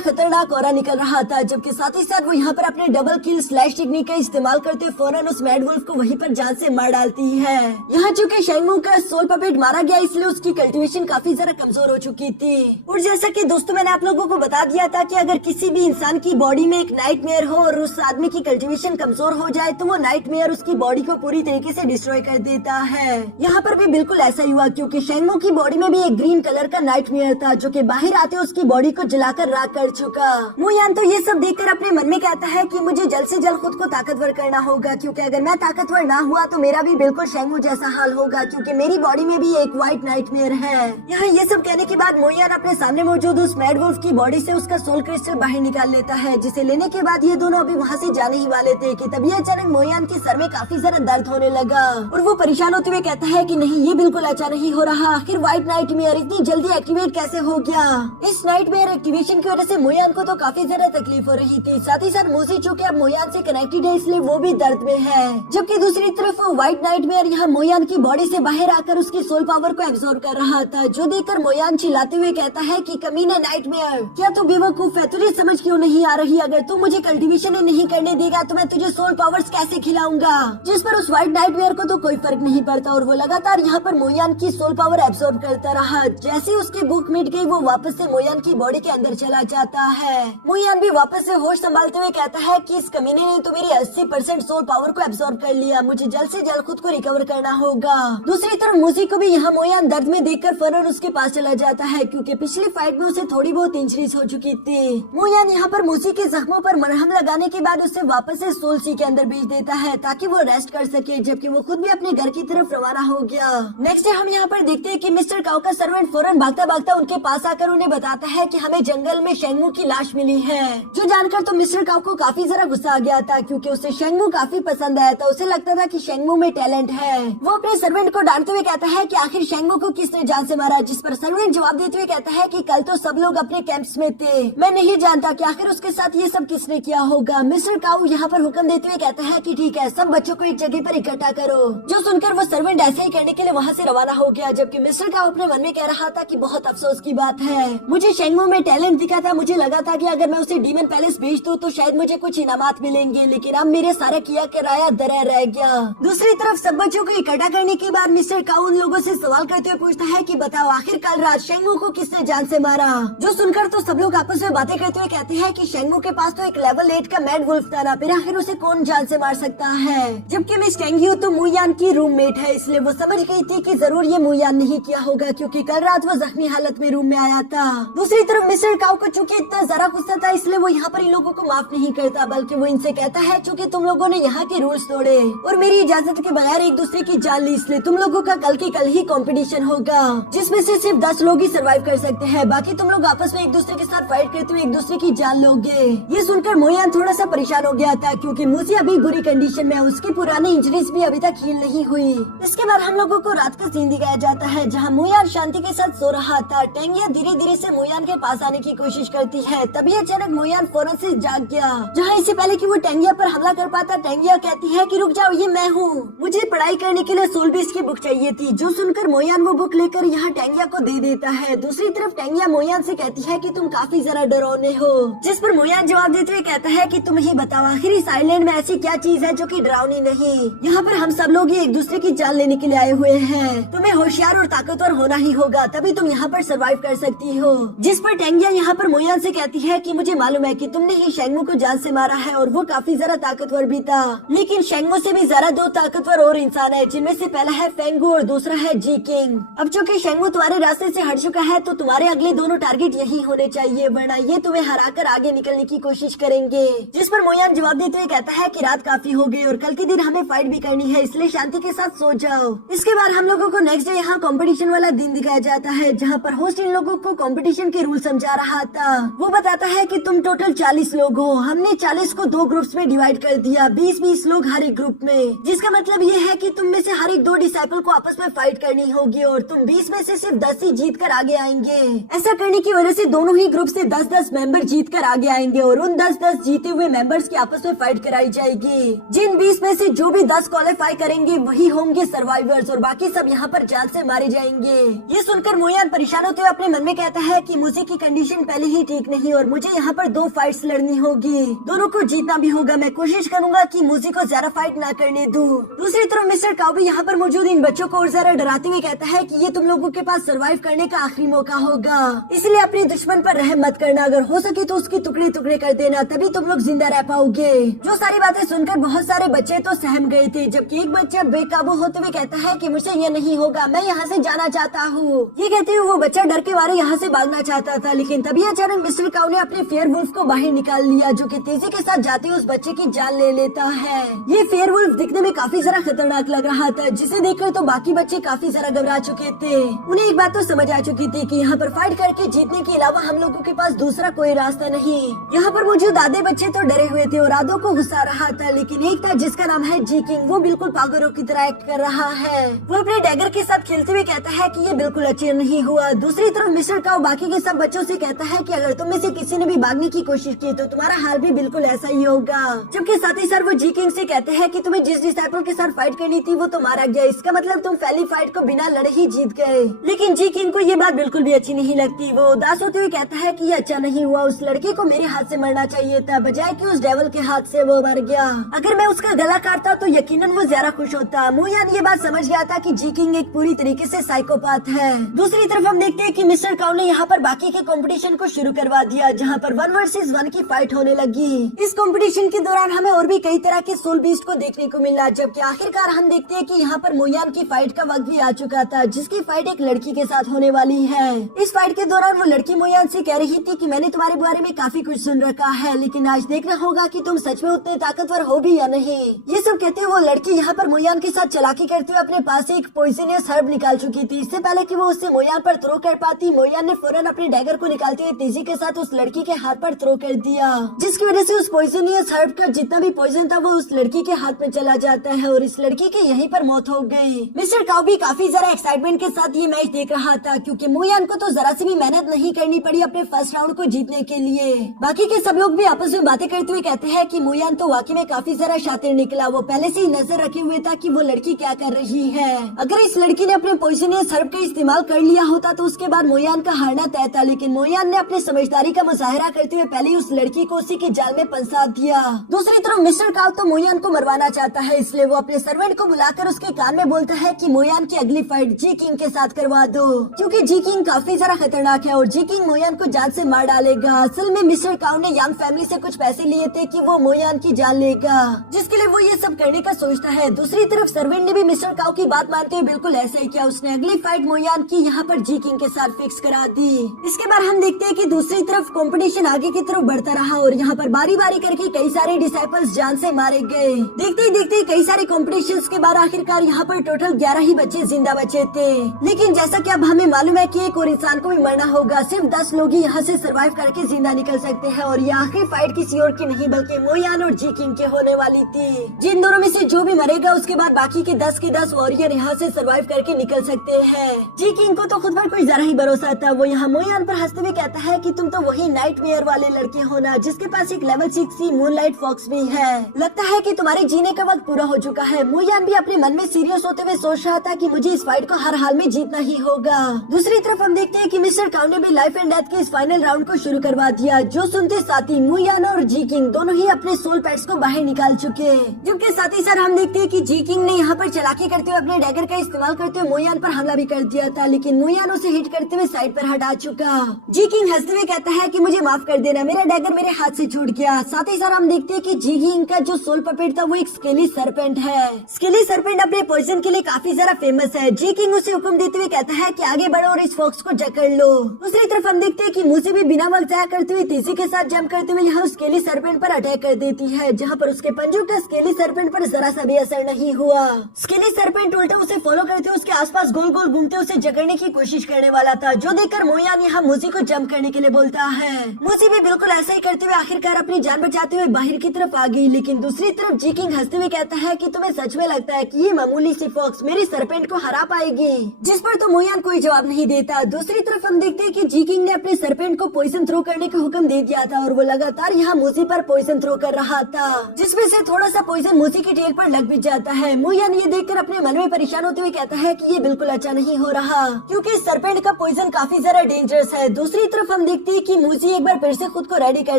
खतरनाक ऑरा निकल रहा था, जबकि साथ ही साथ वो यहाँ पर अपने डबल किल स्लैश टेक्निक का इस्तेमाल करते फौरन उस मैड वुल्फ को वहीं पर जान से मार डालती है। यहाँ चूंकि शेंगमू का सोल पपेट मारा गया, इसलिए उसकी कल्टीवेशन काफी ज्यादा कमजोर हो चुकी थी। और जैसा कि दोस्तों मैंने आप लोगों को बता दिया था कि अगर किसी भी इंसान की बॉडी में एक नाइटमेयर हो और उस आदमी की कल्टीवेशन कमजोर हो जाए तो वो नाइटमेयर उसकी बॉडी को पूरी तरीके से डिस्ट्रॉय कर देता है। यहाँ पर भी बिल्कुल ऐसा ही हुआ, क्योंकि शेंगमू की बॉडी में भी एक ग्रीन कलर का नाइटमेयर था जो कि बाहर आते उसकी बॉडी को जलाकर राख कर चुका। मुयान तो ये सब देखकर अपने मन में कहता है कि मुझे जल्द से जल्द खुद को ताकतवर करना होगा, क्योंकि अगर मैं ताकतवर ना हुआ तो मेरा भी बिल्कुल शेंगमू जैसा हाल होगा, क्योंकि मेरी बॉडी में भी एक व्हाइट नाइटमेयर है। यहाँ ये सब कहने के बाद मोयान अपने सामने मौजूद उस मैड वुल्फ की बॉडी से उसका सोल क्रिस्टल बाहर निकाल लेता है, जिसे लेने के बाद ये दोनों अभी वहाँ से जाने ही वाले थे कि तभी अचानक मोयान के सर में काफी ज्यादा दर्द होने लगा और वो परेशान होते हुए कहता है कि नहीं, ये बिल्कुल अचानक ही हो रहा, आखिर व्हाइट नाइटमेयर इतनी जल्दी एक्टिवेट कैसे हो गया। इस नाइटमेयर एक्टिवेशन की वजह से मोयान को तो काफी ज्यादा तकलीफ हो रही थी। साथ ही साथ मूसी चूंकि अब मोयान से कनेक्टेड है, इसलिए वो भी दर्द में है, जबकि दूसरी तरफ व्हाइट नाइटमेयर यहाँ मोयान की बॉडी से बाहर आकर उसकी सोल पावर को एब्जॉर्ब कर रहा था, जो देखकर मोयान चिल्लाते हुए कहता है कि कमीने नाइटमेयर, क्या तू बेवकूफ है, तुझे समझ क्यों नहीं आ रही? अगर तू मुझे कल्टीवेशन ही नहीं करने देगा तो मैं तुझे सोल पावर्स कैसे खिलाऊंगा? जिस पर उस व्हाइट नाइटमेयर को तो कोई फर्क नहीं पड़ता और वो लगातार यहाँ पर मोयान की सोल पावर एब्जॉर्ब करता रहा। जैसे उसकी भूख मिट गई, वो वापस से मोयान की बॉडी के अंदर चला जाता है। मोयान भी वापस से होश संभालते हुए कहता है कि इस कमीने ने तो मेरी 80% सोल पावर को एब्जॉर्ब कर लिया, मुझे जल्द से जल्द खुद को रिकवर करना होगा। दूसरी तरफ मूसी को भी यहाँ मोयान दर्द में देखकर फौरन उसके पास चला जाता है, क्योंकि पिछली फाइट में उसे थोड़ी बहुत इंजरीज हो चुकी थी। मोयान यहाँ पर मूसी के जख्मों पर मरहम लगाने के बाद उसे वापस से सोल सी के अंदर भेज देता है ताकि वो रेस्ट कर सके, जबकि वो खुद भी अपने घर की तरफ रवाना हो गया। नेक्स्ट डे हम यहाँ पर देखते हैं कि मिस्टर काओ का सर्वेंट फौरन भागता भागता उनके पास आकर उन्हें बताता है कि हमें जंगल में शेंगमू की लाश मिली है, जो जानकर तो मिस्टर काओ को काफी जरा गुस्सा आ गया था, क्योंकि उसे शेंगमू काफी पसंद आया था। उसे लगता था कि शेंगमू में टैलेंट है। वो अपने सर्वेंट को डांटते हुए कहता है कि आखिर शेंगमू को किसने जान से मारा, जिस पर सर्वेंट जवाब देते हुए कहता है कि कल तो सब लोग अपने कैंप्स में थे, मैं नहीं जानता कि आखिर उसके साथ ये सब किसने किया होगा। मिस्टर काऊ यहाँ पर हुक्म देते हुए कहता है कि ठीक है, सब बच्चों को एक जगह पर इकट्ठा करो। जो सुनकर वो सर्वेंट ऐसे ही करने के लिए वहाँ से रवाना हो गया, जबकि मिस्टर काऊ अपने मन में कह रहा था कि बहुत अफसोस की बात है, मुझे शेंगमू में टैलेंट दिखा था, मुझे लगा था कि अगर मैं उसे डीमन पैलेस भेज दूं तो शायद मुझे कुछ इनामात मिलेंगे, लेकिन अब मेरे सारा किया कराया दरा रह गया। दूसरी तरफ सब बच्चों को इकट्ठा करने के बाद मिस्टर काऊ उन लोगों से सवाल करते हुए पूछता है कि बताओ आखिर कल रात शेंगमू को किसने जान से मारा। जो सुनकर तो सब लोग आपस में बातें करते हुए कहते हैं कि शेंगमू के पास तो एक लेवल 8 का मैड वुल्फ था ना, फिर आखिर उसे कौन जान से मार सकता है। जबकि मिस टेंग्यू तो मुयान की रूममेट है, इसलिए वो समझ गई थी कि जरूर ये मुयान नहीं किया होगा, क्योंकि कल रात वो जख्मी हालत में रूम में आया था। दूसरी तरफ मिस्टर काऊ को चूंकि इतना जरा गुस्सा था, इसलिए वो यहाँ पर इन लोगों को माफ नहीं करता, बल्कि वो इनसे कहता है चूंकि तुम लोगों ने यहाँ के रूल्स तोड़े और मेरी इजाजत के बगैर एक दूसरे की जान ली, इसलिए तुम लोगों का कल की कल ही कंपटीशन होगा, जिसमें से सिर्फ 10 लोग ही सर्वाइव कर सकते हैं, बाकी तुम लोग आपस में एक दूसरे के साथ फाइट करते हुए एक दूसरे की जान लोगे। ये सुनकर मोयान थोड़ा सा परेशान हो गया था, क्योंकि मूसी अभी बुरी कंडीशन में है, उसकी पुरानी इंजरीज भी अभी तक हील नहीं हुई। इसके बाद हम लोगों को रात का सीन दिखाया जाता है, जहाँ मोयान शांति के साथ सो रहा था। टेंगिया धीरे धीरे से मोयान के पास आने की कोशिश करती है, तभी अचानक मोयान फौरन से जाग गया। जहाँ इससे पहले कि वो टेंगिया पर हमला कर पाता, टेंगिया कहती है कि रुक जाओ, ये मैं हूँ, मुझे पढ़ाई करने के लिए सोल बीस्ट की बुक चाहिए थी। जो सुनकर मोयान वो बुक लेकर यहाँ टेंगिया को दे देता है। दूसरी तरफ टेंगिया मोयान से कहती है कि तुम काफी जरा डरावने हो, जिस पर मोयान जवाब देते हुए कहता है कि तुम ही बताओ आखिर इस आइलैंड में ऐसी क्या चीज है जो कि डरावनी नहीं। यहाँ पर हम सब लोग एक दूसरे की जान लेने के लिए आए हुए हैं, तुम्हें होशियार और ताकतवर होना ही होगा, तभी तुम यहाँ पर सर्वाइव कर सकती हो। जिस पर टेंगिया यहाँ पर मोयान से कहती है कि मुझे मालूम है कि तुमने ही शेंगमू को जान से मारा है और वो काफी जरा ताकतवर भी था, लेकिन शेंगमू से भी जरा 2 ताकतवर और इंसान है, जिनमें से पहला है फेंगू और दूसरा है जी किंग। अब चूंकि शेंगमू तुम्हारे रास्ते से हट चुका है, तो तुम्हारे अगले दोनों टारगेट यही होने चाहिए, वरना ये तुम्हें हराकर आगे निकलने की कोशिश करेंगे। जिस पर मोयान जवाब देते हुए कहता है कि रात काफी हो गई और कल के दिन हमें फाइट भी करनी है, इसलिए शांति के साथ सो जाओ। इसके बाद हम लोगों को नेक्स्ट डे यहाँ कंपटीशन वाला दिन दिखाया जाता है, जहाँ पर होस्ट इन लोगों को कंपटीशन के रूल समझा रहा था। वो बताता है कि तुम टोटल 40 लोग हो, हमने 40 को 2 ग्रुप्स में डिवाइड कर दिया, 20-20 लोग हर एक ग्रुप में, जिसका मतलब ये है कि तुम में से हर एक 2 डिसाइपल को आपस में फाइट करनी होगी और तुम 20 में से सिर्फ 10 ही जीत कर आगे आएंगे। ऐसा करने की वजह से दोनों ही ग्रुप से 10-10 मेंबर जीत कर आगे आएंगे और उन 10-10 जीते हुए मेंबर्स की आपस में फाइट कराई जाएगी। जिन 20 में से जो भी 10 क्वालिफाई करेंगे वही होंगे सर्वाइवर्स और बाकी सब यहाँ पर जान से मारे जाएंगे। जाएंगे। ये सुनकर मोयान परेशान होते हुए अपने मन में कहता है कि मुझे की कंडीशन पहले ही ठीक नहीं और मुझे यहाँ पर 2 फाइट्स लड़नी होगी, दोनों को जीतना भी होगा। मैं कोशिश करूंगा कि मुझे को ज्यादा फाइट ना करने दूं। दूसरी तरफ मिस्टर काओ भी यहाँ पर मौजूद इन बच्चों को और ज्यादा डराते हुए कहता है कि ये तुम लोगों के पास सरवाइव करने का आखिरी मौका होगा, इसलिए अपने दुश्मन पर रहम मत करना। अगर हो सके तो उसके टुकड़े टुकड़े कर देना, तभी तुम लोग जिंदा रह पाओगे। जो सारी बातें सुनकर बहुत सारे बच्चे तो सहम गए थे, जबकि एक बच्चा बेकाबू होते हुए कहता है कि मुझे ये नहीं होगा, मैं यहाँ से जाना चाहता हूँ। ये कहते हुए वो बच्चा डर के मारे यहाँ से भागना चाहता था, लेकिन तभी अचानक मिस्टर काओ ने अपने फेयर वुल्फ को बाहर निकाल लिया, जो कि तेजी के साथ जाते हुए उस बच्चे की जान ले लेता है। ये फेयर वुल्फ दिखने में काफी ज्यादा खतरनाक लग रहा था, जिसे देखकर तो बाकी बच्चे काफी ज्यादा घबरा चुके थे। उन्हें एक बात तो समझ आ चुकी थी कि यहाँ पर फाइट करके जीतने के अलावा हम लोगों के पास दूसरा कोई रास्ता नहीं। यहाँ पर मौजूद आधे बच्चे तो डरे हुए थे और आधों को गुस्सा रहा था, लेकिन एक था जिसका नाम है जी किंग, वो बिल्कुल पागलों की तरह एक्ट कर रहा है। वो अपने डैगर के साथ खेलते हुए कहता है कि ये बिल्कुल अच्छा नहीं हुआ। दूसरी तरफ मिस्टर काओ बाकी के सब बच्चों से कहता है कि अगर तुम में से किसी ने भी भागने की कोशिश की तो तुम्हारा हाल भी बिल्कुल ऐसा ही होगा। जबकि साथ ही साथ वो जी किंग से कहते हैं कि तुम्हें जिस डिसाइपल के साथ फाइट करनी थी वो तो मारा गया, इसका मतलब तुम पहली फाइट को बिना लड़े ही जीत गए। लेकिन जी किंग को ये बात बिल्कुल भी अच्छी नहीं लगती। वो उदास होते हुए कहता है कि ये अच्छा नहीं हुआ, उस लड़के को मेरे हाथ से मरना चाहिए था, बजाय कि उस डेविल के हाथ से वो मर गया। अगर मैं उसका गला काटता तो यकीनन वो ज्यादा खुश होता। मोयान ये बात समझ गया था कि जी किंग एक पूरी तरीके से साइकोपाथ है। दूसरी तरफ हम देखते हैं कि मिस्टर काओ ने यहाँ पर बाकी के कंपटीशन को शुरू करवा दिया, जहाँ पर 1 वर्सेस 1 की फाइट होने लगी। इस कंपटीशन के दौरान हमें और भी कई तरह के सोल बीस्ट को देखने को मिला, जबकि आखिरकार हम देखते हैं कि यहाँ पर मोयान की फाइट का वक्त भी आ चुका था, जिसकी फाइट एक लड़की के साथ होने वाली है। इस फाइट के दौरान वो लड़की मोयान से कह रही थी कि मैंने तुम्हारे बारे में काफी कुछ सुन रखा है, लेकिन आज देखना होगा कि तुम सच में उतने ताकतवर हो भी या नहीं। ये सब कहते हुए वो लड़की यहाँ पर मोयान के साथ चालाकी करते हुए अपने पास से एक पॉइजनस हर्ब निकाल चुकी थी। इससे पहले कि वो उससे मोयान पर थ्रो कर पाती, मोयान ने फौरन अपने डैगर को निकालते हुए तेजी के साथ उस लड़की के हाथ पर थ्रो कर दिया, जिसकी वजह से उस पॉइजनस हर्ब का जितना भी पॉइजन था वो उस लड़की के हाथ में चला जाता है और इस लड़की की यहीं पर मौत हो गई। मिस्टर काओ भी काफी ज्यादा एक्साइटमेंट के साथ ये मैच देख रहा था, क्योंकि मोयान को तो जरा सी भी मेहनत नहीं करनी पड़ी अपने फर्स्ट राउंड को जीतने के लिए। बाकी के सब लोग भी आपस में बातें करते हुए कहते हैं कि मोयान तो वाकई में काफी ज्यादा शातिर निकला, वो पहले से ही नजर रखे हुए था कि वो लड़की क्या कर रही है। अगर इस लड़की ने अपने पॉइजनस हर्ब का इस्तेमाल कर लिया होता तो उसके बाद मोयान का हारना तय था, लेकिन मोयान ने अपनी समझदारी का मुजाहिरा करते हुए पहले उस लड़की को उसी के जाल में फंसा दिया। दूसरी तरफ मिस्टर काओ तो मोयान को मरवाना चाहता है, इसलिए वो अपने सर्वेंट को बुलाकर उसके कान में बोलता है कि मोयान की अगली फाइट जी किंग के साथ करवा दो, क्योंकि जी किंग काफी ज्यादा खतरनाक है और जी किंग मोयान को जान से मार डालेगा। असल में मिस्टर काओ ने यांग फैमिली से कुछ पैसे लिए थे कि वो मोयान की जान लेगा, जिसके लिए वो ये सब करने का सोचता है। दूसरी तरफ सर्वेंट ने भी मिस्टर काओ की बात मानते हुए बिल्कुल ऐसा ही किया, उसने अगली फाइट मोयान की यहाँ पर जी किंग के साथ फिक्स करा दी। इसके बाद हम देखते हैं कि दूसरी तरफ कंपटीशन आगे की तरफ बढ़ता रहा और यहाँ पर बारी बारी करके कई सारे डिसाइपल्स जान से मारे गए। देखते ही देखते कई सारे कॉम्पिटिशन्स के बाद आखिरकार यहाँ पर टोटल 11 ही बच्चे जिंदा बचे थे, लेकिन जैसा कि अब हमें मालूम है कि एक और इंसान को भी मरना होगा। सिर्फ 10 लोग ही यहाँ से सरवाइव करके जिंदा निकल सकते हैं और ये आखिरी फाइट किसी और की नहीं बल्कि मोयान और जी किंग के होने वाली थी। जिन दोनों में से जो भी मरेगा उसके बाद बाकी के 10 के 10 वॉरियर यहाँ से सरवाइव करके निकल सकते हैं। जी किंग को तो खुद पर कोई जरा ही भरोसा था। वो यहाँ मोयान पर हंसते हुए कहता है कि तुम तो वही नाइटमेयर वाले लड़के हो ना, जिसके पास एक लेवल 6 की मूनलाइट फॉक्स भी है। लगता है कि तुम्हारे जीने का वक्त पूरा हो चुका है। मोयान भी अपने मन में सीरियस होते हुए सोच रहा था कि मुझे इस फाइट को हर हाल में जीतना ही होगा। दूसरी तरफ हम देखते हैं कि मिस्टर काओ ने भी लाइफ एंड डेथ के इस फाइनल राउंड को शुरू करवा दिया, जो सुनते साथ ही मोयान और जी किंग दोनों ही अपने सोल पैड्स को बाहर निकाल चुके। जबकि साथ ही साथ हम देखते हैं कि जी किंग ने यहाँ पर चालाकी करते हुए अपने डैगर का इस्तेमाल करते हुए मोयान पर हमला भी कर दिया था, लेकिन मोयान उसे हिट करते हुए साइड पर हटा चुका। जी किंग हंसते हुए कहता है कि मुझे माफ कर देना, मेरा डैगर मेरे हाथ से छूट गया। साथ ही साथ हम देखते हैं कि जी किंग का जो सोल पपेट था वो एक स्केली सर्पेंट है। स्केली सर्पेंट अपने पॉइजन के लिए काफी ज्यादा फेमस है। जी किंग उसे हुक्म देते हुए कहता है कि आगे बढ़ो और इस फॉक्स को जकड़ लो। दूसरी तरफ हम देखते हैं कि मूसी भी बिना वक्त जाया करते हुए तेजी के साथ जंप करते हुए यहाँ स्केली सर्पेंट पर अटैक कर देती है, जहाँ पर उसके पंजों का स्केली सर्पेंट पर जरा सा भी असर नहीं हुआ। स्केली सर्पेंट उल्टा उसे फॉलो करते हुए उसके आसपास गोल गोल घूमते उसे जकड़ने की कोशिश करने वाला था, जो देखकर मोयान यहाँ मूसी को जंप करने के लिए बोलता है। मूसी भी बिल्कुल ऐसा ही करते हुए आखिरकार अपनी जान बचाते हुए बाहर की तरफ आ गई, लेकिन दूसरी तरफ जी किंग हंसते हुए कहता है कि तुम्हें सच में लगता है कि ये मामूली सी फॉक्स मेरी सर्पेंट को हरा पाएगी, जिस पर तो मोयान कोई जवाब नहीं देता। दूसरी तरफ हम देखते हैं कि जी किंग ने अपने सर्पेंट को पॉइजन थ्रो करने का हुक्म दे दिया था और वो लगातार यहाँ मूसी पर पॉइजन थ्रो कर रहा था, जिसमें से थोड़ा सा पॉइजन मूसी की टेल पर लग भी जाता है। मोयान ये देखकर अपने मन में परेशान होते हुए कहता है कि ये बिल्कुल बचा नहीं हो रहा, क्योंकि सरपेंट का पॉइजन काफी ज्यादा डेंजरस है। दूसरी तरफ हम देखते हैं कि मूजी एक बार फिर से खुद को रेडी कर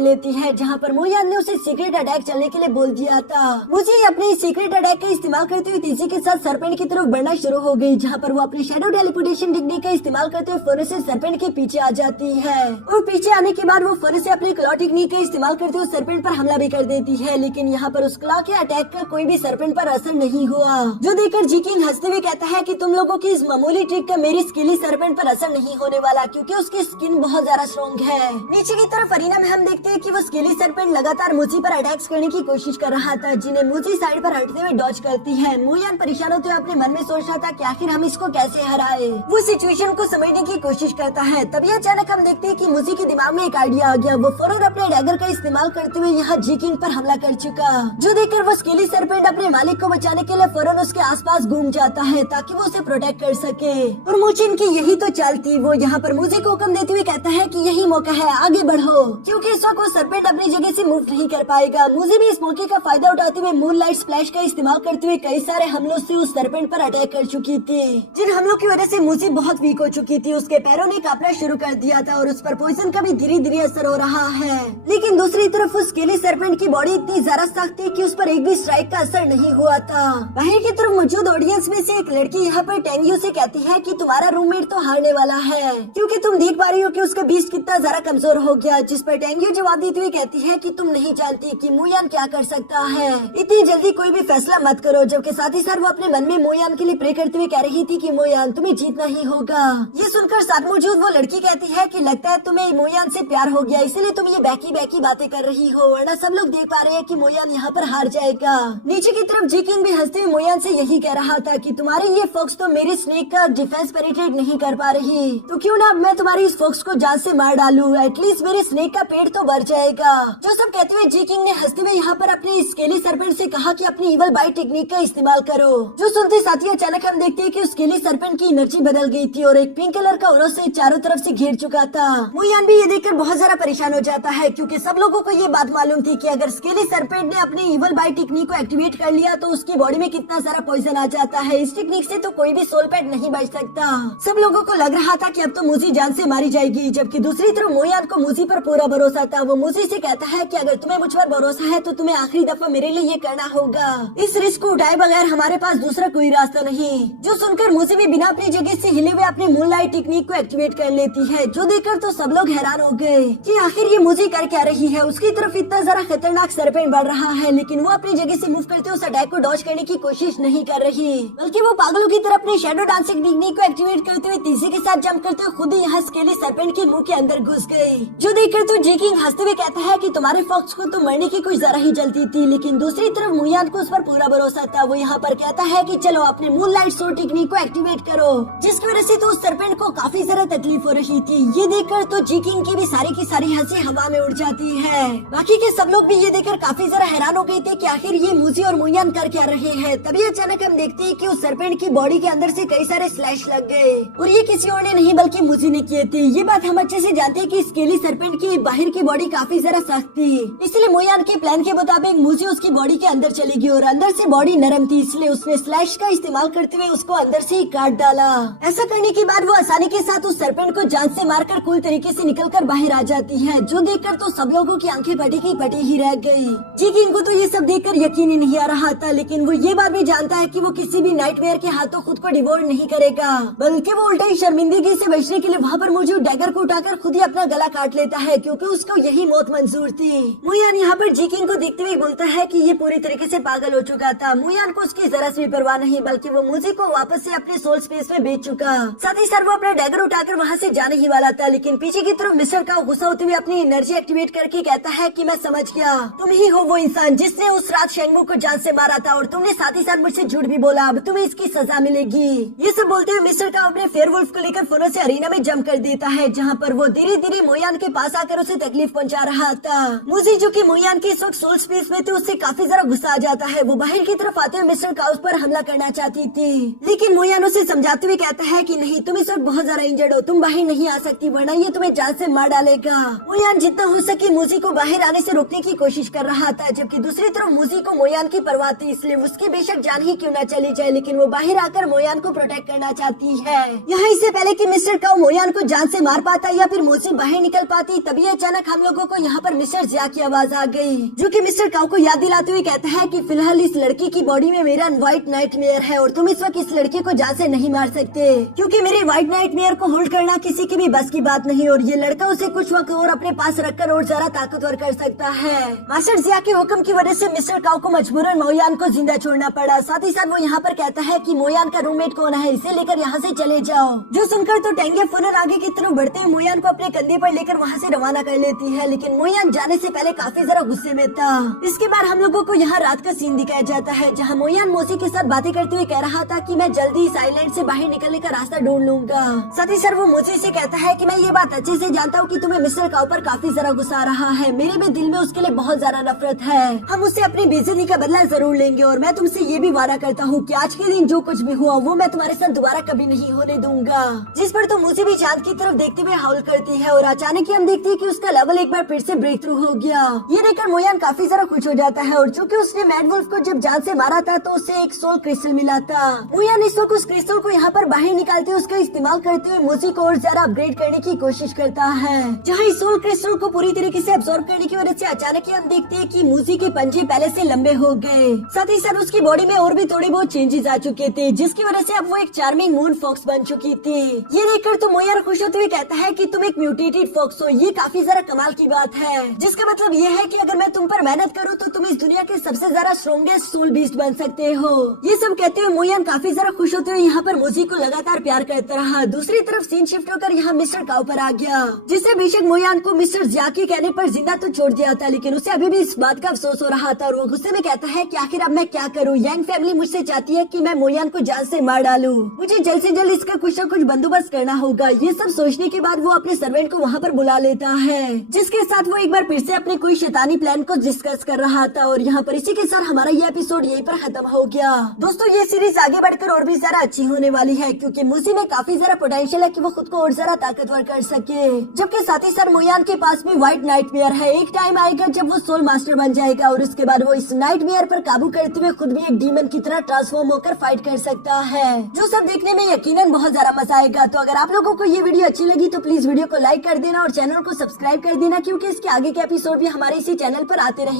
लेती है, जहाँ पर मोयान ने उसे सीक्रेट अटैक चलने के लिए बोल दिया था। मूजी अपने सीक्रेट अटैक का इस्तेमाल करते हुए तेजी के साथ सरपेंट की तरफ बढ़ना शुरू हो गई, जहाँ पर वो अपनी शैडो टेलीपोर्टेशन टेक्निक का इस्तेमाल करते हुए फौरन से सरपेंट के पीछे आ जाती है, और पीछे आने के बाद वो फौरन से अपने क्लॉ टेक्निक का इस्तेमाल करते हुए सरपेंट पर हमला भी कर देती है। लेकिन यहाँ पर उस क्लॉ के अटैक का कोई भी सरपेंट पर असर नहीं हुआ, जो देखकर जी किंग हंसते हुए कहता है कि तुम लोगों की इस मामूली ट्रिक का मेरी स्किली सरपेंट पर असर नहीं होने वाला, क्योंकि उसकी स्किन बहुत ज्यादा स्ट्रॉन्ग है। नीचे की तरफ अरीना में हम देखते हैं कि वो स्किली सरपेंट लगातार मूजी पर अटैक्स करने की कोशिश कर रहा था, जिन्हें मूजी साइड पर हटते हुए डॉज करती है। मोयान परेशान होते हुए अपने मन में सोच रहा था कि आखिर हम इसको कैसे हराए। वो सिचुएशन को समझने की कोशिश करता है, तभी अचानक हम देखते हैं कि मूजी के दिमाग में एक आइडिया आ गया। वो फौरन अपने डैगर का इस्तेमाल करते हुए यहाँ जी किंग पर हमला कर चुका, जो देखकर वो स्किली सरपेंट अपने मालिक को बचाने के लिए फौरन उसके आसपास घूम जाता है ताकि वो उसे प्रोटेक्ट कर सके। और मोचिन की यही तो चाल थी। वो यहाँ पर मूजी को हुक्म देते हुए कहता है कि यही मौका है, आगे बढ़ो, क्योंकि इस वक्त वो सरपेंट अपनी जगह से मूव नहीं कर पाएगा। मूजी भी इस मौके का फायदा उठाते हुए मूनलाइट स्प्लैश का इस्तेमाल करते हुए कई सारे हमलों से उस सरपेंट पर अटैक कर चुकी थी, जिन हमलों की वजह से मूजी बहुत वीक हो चुकी थी। उसके पैरों ने कांपना शुरू कर दिया था और उस पर पॉइजन का भी धीरे धीरे असर हो रहा है। लेकिन दूसरी तरफ उस स्केली सरपेंट की बॉडी इतनी ज्यादा सख्त थी कि उस पर एक भी स्ट्राइक का असर नहीं हुआ था। बाहर की तरफ मौजूद ऑडियंस में से एक लड़की यहाँ पर टेंग्यू से कहती है कि तुम्हारा रूममेट तो हारने वाला है, क्योंकि तुम देख पा रही हो कि उसका बीस्ट कितना ज्यादा कमजोर हो गया। जिस पर टेंग्यू जवाब देते हुए कहती है कि तुम नहीं जानती कि मोयान क्या कर सकता है, इतनी जल्दी कोई भी फैसला मत करो। जबकि साथ ही साथ वो अपने मन में मोयान के लिए प्रे करते हुए कह रही थी कि मोयान तुम्हें जीतना ही होगा। ये सुनकर साथ मौजूद वो लड़की कहती है कि लगता है तुम्हें मोयान से प्यार हो गया, इसलिए तुम ये बैकी बैकी बातें कर रही हो, वरना सब लोग देख पा रहे हैं कि मोयान यहाँ पर हार जाएगा। नीचे की तरफ जी किंग भी हंसते हुए मोयान से यही कह रहा था कि तुम्हारी ये फॉक्स तो मेरे स्नेक का डिफेंस पेनिट्रेट नहीं कर पा रही, तो क्यों ना मैं तुम्हारी इस फॉक्स को जान से मार डालूं, एटलीस्ट मेरे स्नेक का पेट तो भर जाएगा। जो सब कहते हुए जी किंग ने हंसते हुए यहाँ पर अपने स्केली सरपेंट से कहा कि अपनी इवल बाइट टेक्निक का इस्तेमाल करो। जो सुनते साथ ही अचानक हम देखते हैं कि उस स्केली सरपेंट की एनर्जी बदल गई थी और एक पिंक कलर का औरा से चारों तरफ से घेर चुका था। मोयान भी ये देखकर बहुत ज्यादा परेशान हो जाता है, क्योंकि सब लोगों को ये बात मालूम थी कि अगर स्केली सरपेंट ने अपनी इवल बाइट टेक्निक को एक्टिवेट कर लिया तो उसकी बॉडी में कितना सारा पॉइजन आ जाता है। इस टेक्निक से तो कोई भी सोल पेट नहीं बच सकता। सब लोगों को लग रहा था कि अब तो मूजी जान से मारी जाएगी, जबकि दूसरी तरफ मोयान को मूजी पर पूरा भरोसा था। वो मूजी से कहता है कि अगर तुम्हें मुझ पर भरोसा है तो तुम्हें आखिरी दफा मेरे लिए ये करना होगा, इस रिस्क को उठाए बगैर हमारे पास दूसरा कोई रास्ता नहीं। जो सुनकर मूजी भी बिना अपनी जगह से हिले हुए अपने मूनलाइट टेक्निक को एक्टिवेट कर लेती है, जो देखकर तो सब लोग हैरान हो गए कि आखिर ये मूजी कर क्या रही है। उसकी तरफ इतना जरा खतरनाक सरपेंट बढ़ रहा है, लेकिन वो अपनी जगह से मूव करते उस अटैक को डॉज करने की कोशिश नहीं कर रही, बल्कि वो पागलों की तरफ अपनी शैडो डांसिंग टेक्निक को एक्टिवेट करते हुए तेजी के साथ जंप करते हुए खुद ही यहाँ स्केली सरपेंट के मुंह के अंदर घुस गई। जो देखकर तो जी किंग हंसते हुए कहता है कि तुम्हारे फॉक्स को तो मरने की कुछ जरा ही जल्दी थी, लेकिन दूसरी तरफ मोयान को उस पर पूरा भरोसा था। वो यहाँ पर कहता है कि चलो अपने मूनलाइट सोर्ड टेक्निक को एक्टिवेट करो, जिसकी वजह से तो उस सरपेंट को काफी ज्यादा तकलीफ हो रही थी। ये देखकर तो जी किंग की भी सारी की सारी हंसी हवा में उड़ जाती है। बाकी के सब लोग भी ये देखकर काफी ज्यादा हैरान हो गए थे कि आखिर ये मूजी और मोयान कर क्या रहे हैं। तभी अचानक हम देखते हैं कि उस सरपेंट की बॉडी के अंदर से कई सारे स्लैश लग गए, और ये किसी और ने नहीं बल्कि मूजी ने किए थे। ये बात हम अच्छे से जानते हैं कि स्केली सरपेंट की बाहर की बॉडी काफी ज्यादा सख्त थी, इसलिए मोयान के प्लान के मुताबिक मूजी उसकी बॉडी के अंदर चली गई और अंदर से बॉडी नरम थी, इसलिए उसने स्लैश का इस्तेमाल करते हुए उसको अंदर से ही काट डाला। ऐसा करने के बाद वो आसानी के साथ उस सरपेंट को जान से मारकर कूल तरीके से निकलकर बाहर आ जाती है, जो देखकर तो सब लोगों की आंखें फटी की फटी ही रह गई। जी किंग को तो ये सब देखकर यकीन ही नहीं आ रहा था, लेकिन वो ये बात भी जानता है कि वो किसी भी नाइटमेयर के हाथों खुद को डिवोर नहीं करेगा, बल्कि वो उल्टा ही शर्मिंदगी से बचने के लिए वहाँ पर मौजूद डैगर को उठाकर खुद ही अपना गला काट लेता है, क्योंकि उसको यही मौत मंजूर थी। मोयान यहाँ पर जी किंग को देखते हुए बोलता है कि ये पूरी तरीके से पागल हो चुका था। मोयान को उसकी जरा सी भी परवाह नहीं, बल्कि वो मूजी को वापस से अपने सोल स्पेस में बेच चुका। साथ ही साथ वो अपना डैगर उठाकर वहाँ से जाने ही वाला था, लेकिन पीछे की तरफ मिस्टर का गुस्सा होते हुए अपनी एनर्जी एक्टिवेट करके कहता है कि मैं समझ गया, तुम ही हो वो इंसान जिसने उस रात शेंगो को जान से मारा था, और तुमने साथ ही साथ मुझसे झूठ भी बोला, अब तुम्हें इसकी सजा मिलेगी। ये सब बोलते हुए मिस्टर का अपने फेयरवुल्फ को लेकर फौरन से अरीना में जंप कर देता है, जहाँ पर वो धीरे धीरे मोयान के पास आकर उसे तकलीफ पहुँचा रहा था। मूजी जो कि मोयान के इस वक्त सोल स्पेस में थे, उससे काफी ज्यादा गुस्सा आ जाता है। वो बाहर की तरफ आते हुए मिस्टर काउस पर हमला करना चाहती थी, लेकिन मोयान उसे समझाते हुए कहता है कि नहीं, तुम इस वक्त बहुत ज्यादा इंजर्ड हो, तुम बाहर नहीं आ सकती, वरना ये तुम्हें जान से मार डालेगा। मोयान जितना हो सके मूजी को बाहर आने से रोकने की कोशिश कर रहा था, जबकि दूसरी तरफ मूजी को मोयान की परवाह थी, इसलिए उसकी बेशक जान ही क्यों न चली जाए, लेकिन वो बाहर आकर मोयान को प्रोटेक्ट अटैक करना चाहती है। यहाँ इससे पहले कि मिस्टर काओ मोयान को जान से मार पाता या फिर मुंह से बाहर निकल पाती, तभी अचानक हम लोगों को यहाँ पर मिस्टर जिया की आवाज आ गई, जो कि मिस्टर काओ को याद दिलाते हुए कहता है कि फिलहाल इस लड़की की बॉडी में मेरा व्हाइट नाइटमेयर है और तुम इस वक्त इस लड़की को जान से नहीं मार सकते, क्योंकि मेरे व्हाइट नाइटमेयर को होल्ड करना किसी की भी बस की बात नहीं और ये लड़का उसे कुछ वक्त और अपने पास रखकर और ज्यादा ताकतवर कर सकता है। मास्टर जिया के हुक्म की वजह से मिस्टर काओ को मजबूरन मोयान को जिंदा छोड़ना पड़ा। साथ ही साथ वो यहाँ पर कहता है कि मोयान का रूममेट कौन है, इसे लेकर यहाँ से चले जाओ। जो सुनकर तो टेंगे फौरन आगे की तरफ बढ़ते हुए मोयान को अपने कंधे पर लेकर वहाँ से रवाना कर लेती है, लेकिन मोयान जाने से पहले काफी जरा गुस्से में था। इसके बाद हम लोगों को यहाँ रात का सीन दिखाया जाता है, जहाँ मोयान मोसी के साथ बातें करते हुए कह रहा था कि मैं जल्दी इस आइलैंड से बाहर निकलने का रास्ता ढूंढ लूंगा। साथ ही सर वो मोसी से कहता है कि मैं ये बात अच्छे से जानता हूँ कि तुम्हें मिस्टर काओ पर काफी जरा गुस्सा आ रहा है, मेरे भी दिल में उसके लिए बहुत ज्यादा नफरत है। हम उससे अपनी बेइज्जती का बदला जरूर लेंगे और मैं तुमसे ये भी वादा करता हूँ कि आज के दिन जो कुछ भी हुआ वो मैं तुम्हारे साथ दोबारा कभी नहीं होने दूंगा। जिस पर तो मुझे भी चांद की तरफ देखते हुए हाउल करती है और अचानक ही हम देखते हैं कि उसका लेवल एक बार फिर से ब्रेक थ्रू हो गया। ये देखकर मोयान काफी जरा खुश हो जाता है और चूंकि उसने मैड वुल्फ को जब जान से मारा था तो उसे एक सोल क्रिस्टल मिला था। मोयान इस वक्त उस क्रिस्टल को यहाँ पर बाहर निकालते हुए उसका इस्तेमाल करते हुए मुझे को और ज्यादा अपग्रेड करने की कोशिश करता है, जहाँ इस सोल क्रिस्टल को पूरी तरीके से अब्सॉर्ब करने की वजह से अचानक ही हम देखते हैं कि मूसी के पंजे पहले से लंबे हो गए। साथ ही साथ उसकी बॉडी में और भी थोड़े बहुत चेंजेस आ चुके थे, जिसकी वजह से अब वो एक चार्मिंग मून फॉक्स बन चुकी थी। ये देखकर तो मोयान खुश होते हुए कहता है कि तुम एक म्यूटेटेड फॉक्स हो, ये काफी जरा कमाल की बात है, जिसका मतलब ये है कि अगर मैं तुम पर मेहनत करूँ तो तुम इस दुनिया के सबसे ज्यादा स्ट्रॉन्गेस्ट सोल बीस्ट बन सकते हो। ये सब कहते हुए मोयान काफी जरा खुश होते हुए यहाँ पर मूसी को लगातार प्यार करता रहा। दूसरी तरफ सीन शिफ्ट होकर यहाँ मिस्टर काओ पर आ गया, जिससे बेशक मोयान को मिस्टर जिया के कहने पर जिंदा तो छोड़ दिया था, लेकिन उसे अभी भी इस बात का अफसोस हो रहा था और वो गुस्से में कहता है कि आखिर अब मैं क्या करूँ, यांग फैमिली मुझसे चाहती है कि मैं मोयान को जान से मार डालूं, मुझे जल्द से जल्द इसका कुछ न कुछ बंदोबस्त करना होगा। ये सब सोचने के बाद वो अपने सर्वेंट को वहाँ पर बुला लेता है, जिसके साथ वो एक बार फिर से अपने कोई शैतानी प्लान को डिस्कस कर रहा था और यहाँ पर इसी के साथ हमारा ये एपिसोड यहीं पर खत्म हो गया। दोस्तों ये सीरीज आगे बढ़कर और भी ज्यादा अच्छी होने वाली है, क्योंकि मुझे में काफी ज्यादा पोटेंशियल है कि वो खुद को और ज्यादा ताकतवर कर सके, जबकि साथ ही साथ मोयान के पास भी व्हाइट नाइटमेयर है। एक टाइम आएगा जब वो सोल मास्टर बन जाएगा और उसके बाद वो इस नाइटमेयर पर काबू करते हुए खुद भी एक डीमन की तरह ट्रांसफॉर्म होकर फाइट कर सकता है, जो सब देखने में यकीनन बहुत ज्यादा मजा आएगा। तो अगर आप लोगों को ये वीडियो अच्छी लगी तो प्लीज वीडियो को लाइक कर देना और चैनल को सब्सक्राइब कर देना, क्योंकि इसके आगे के एपिसोड भी हमारे इसी चैनल पर आते रहे।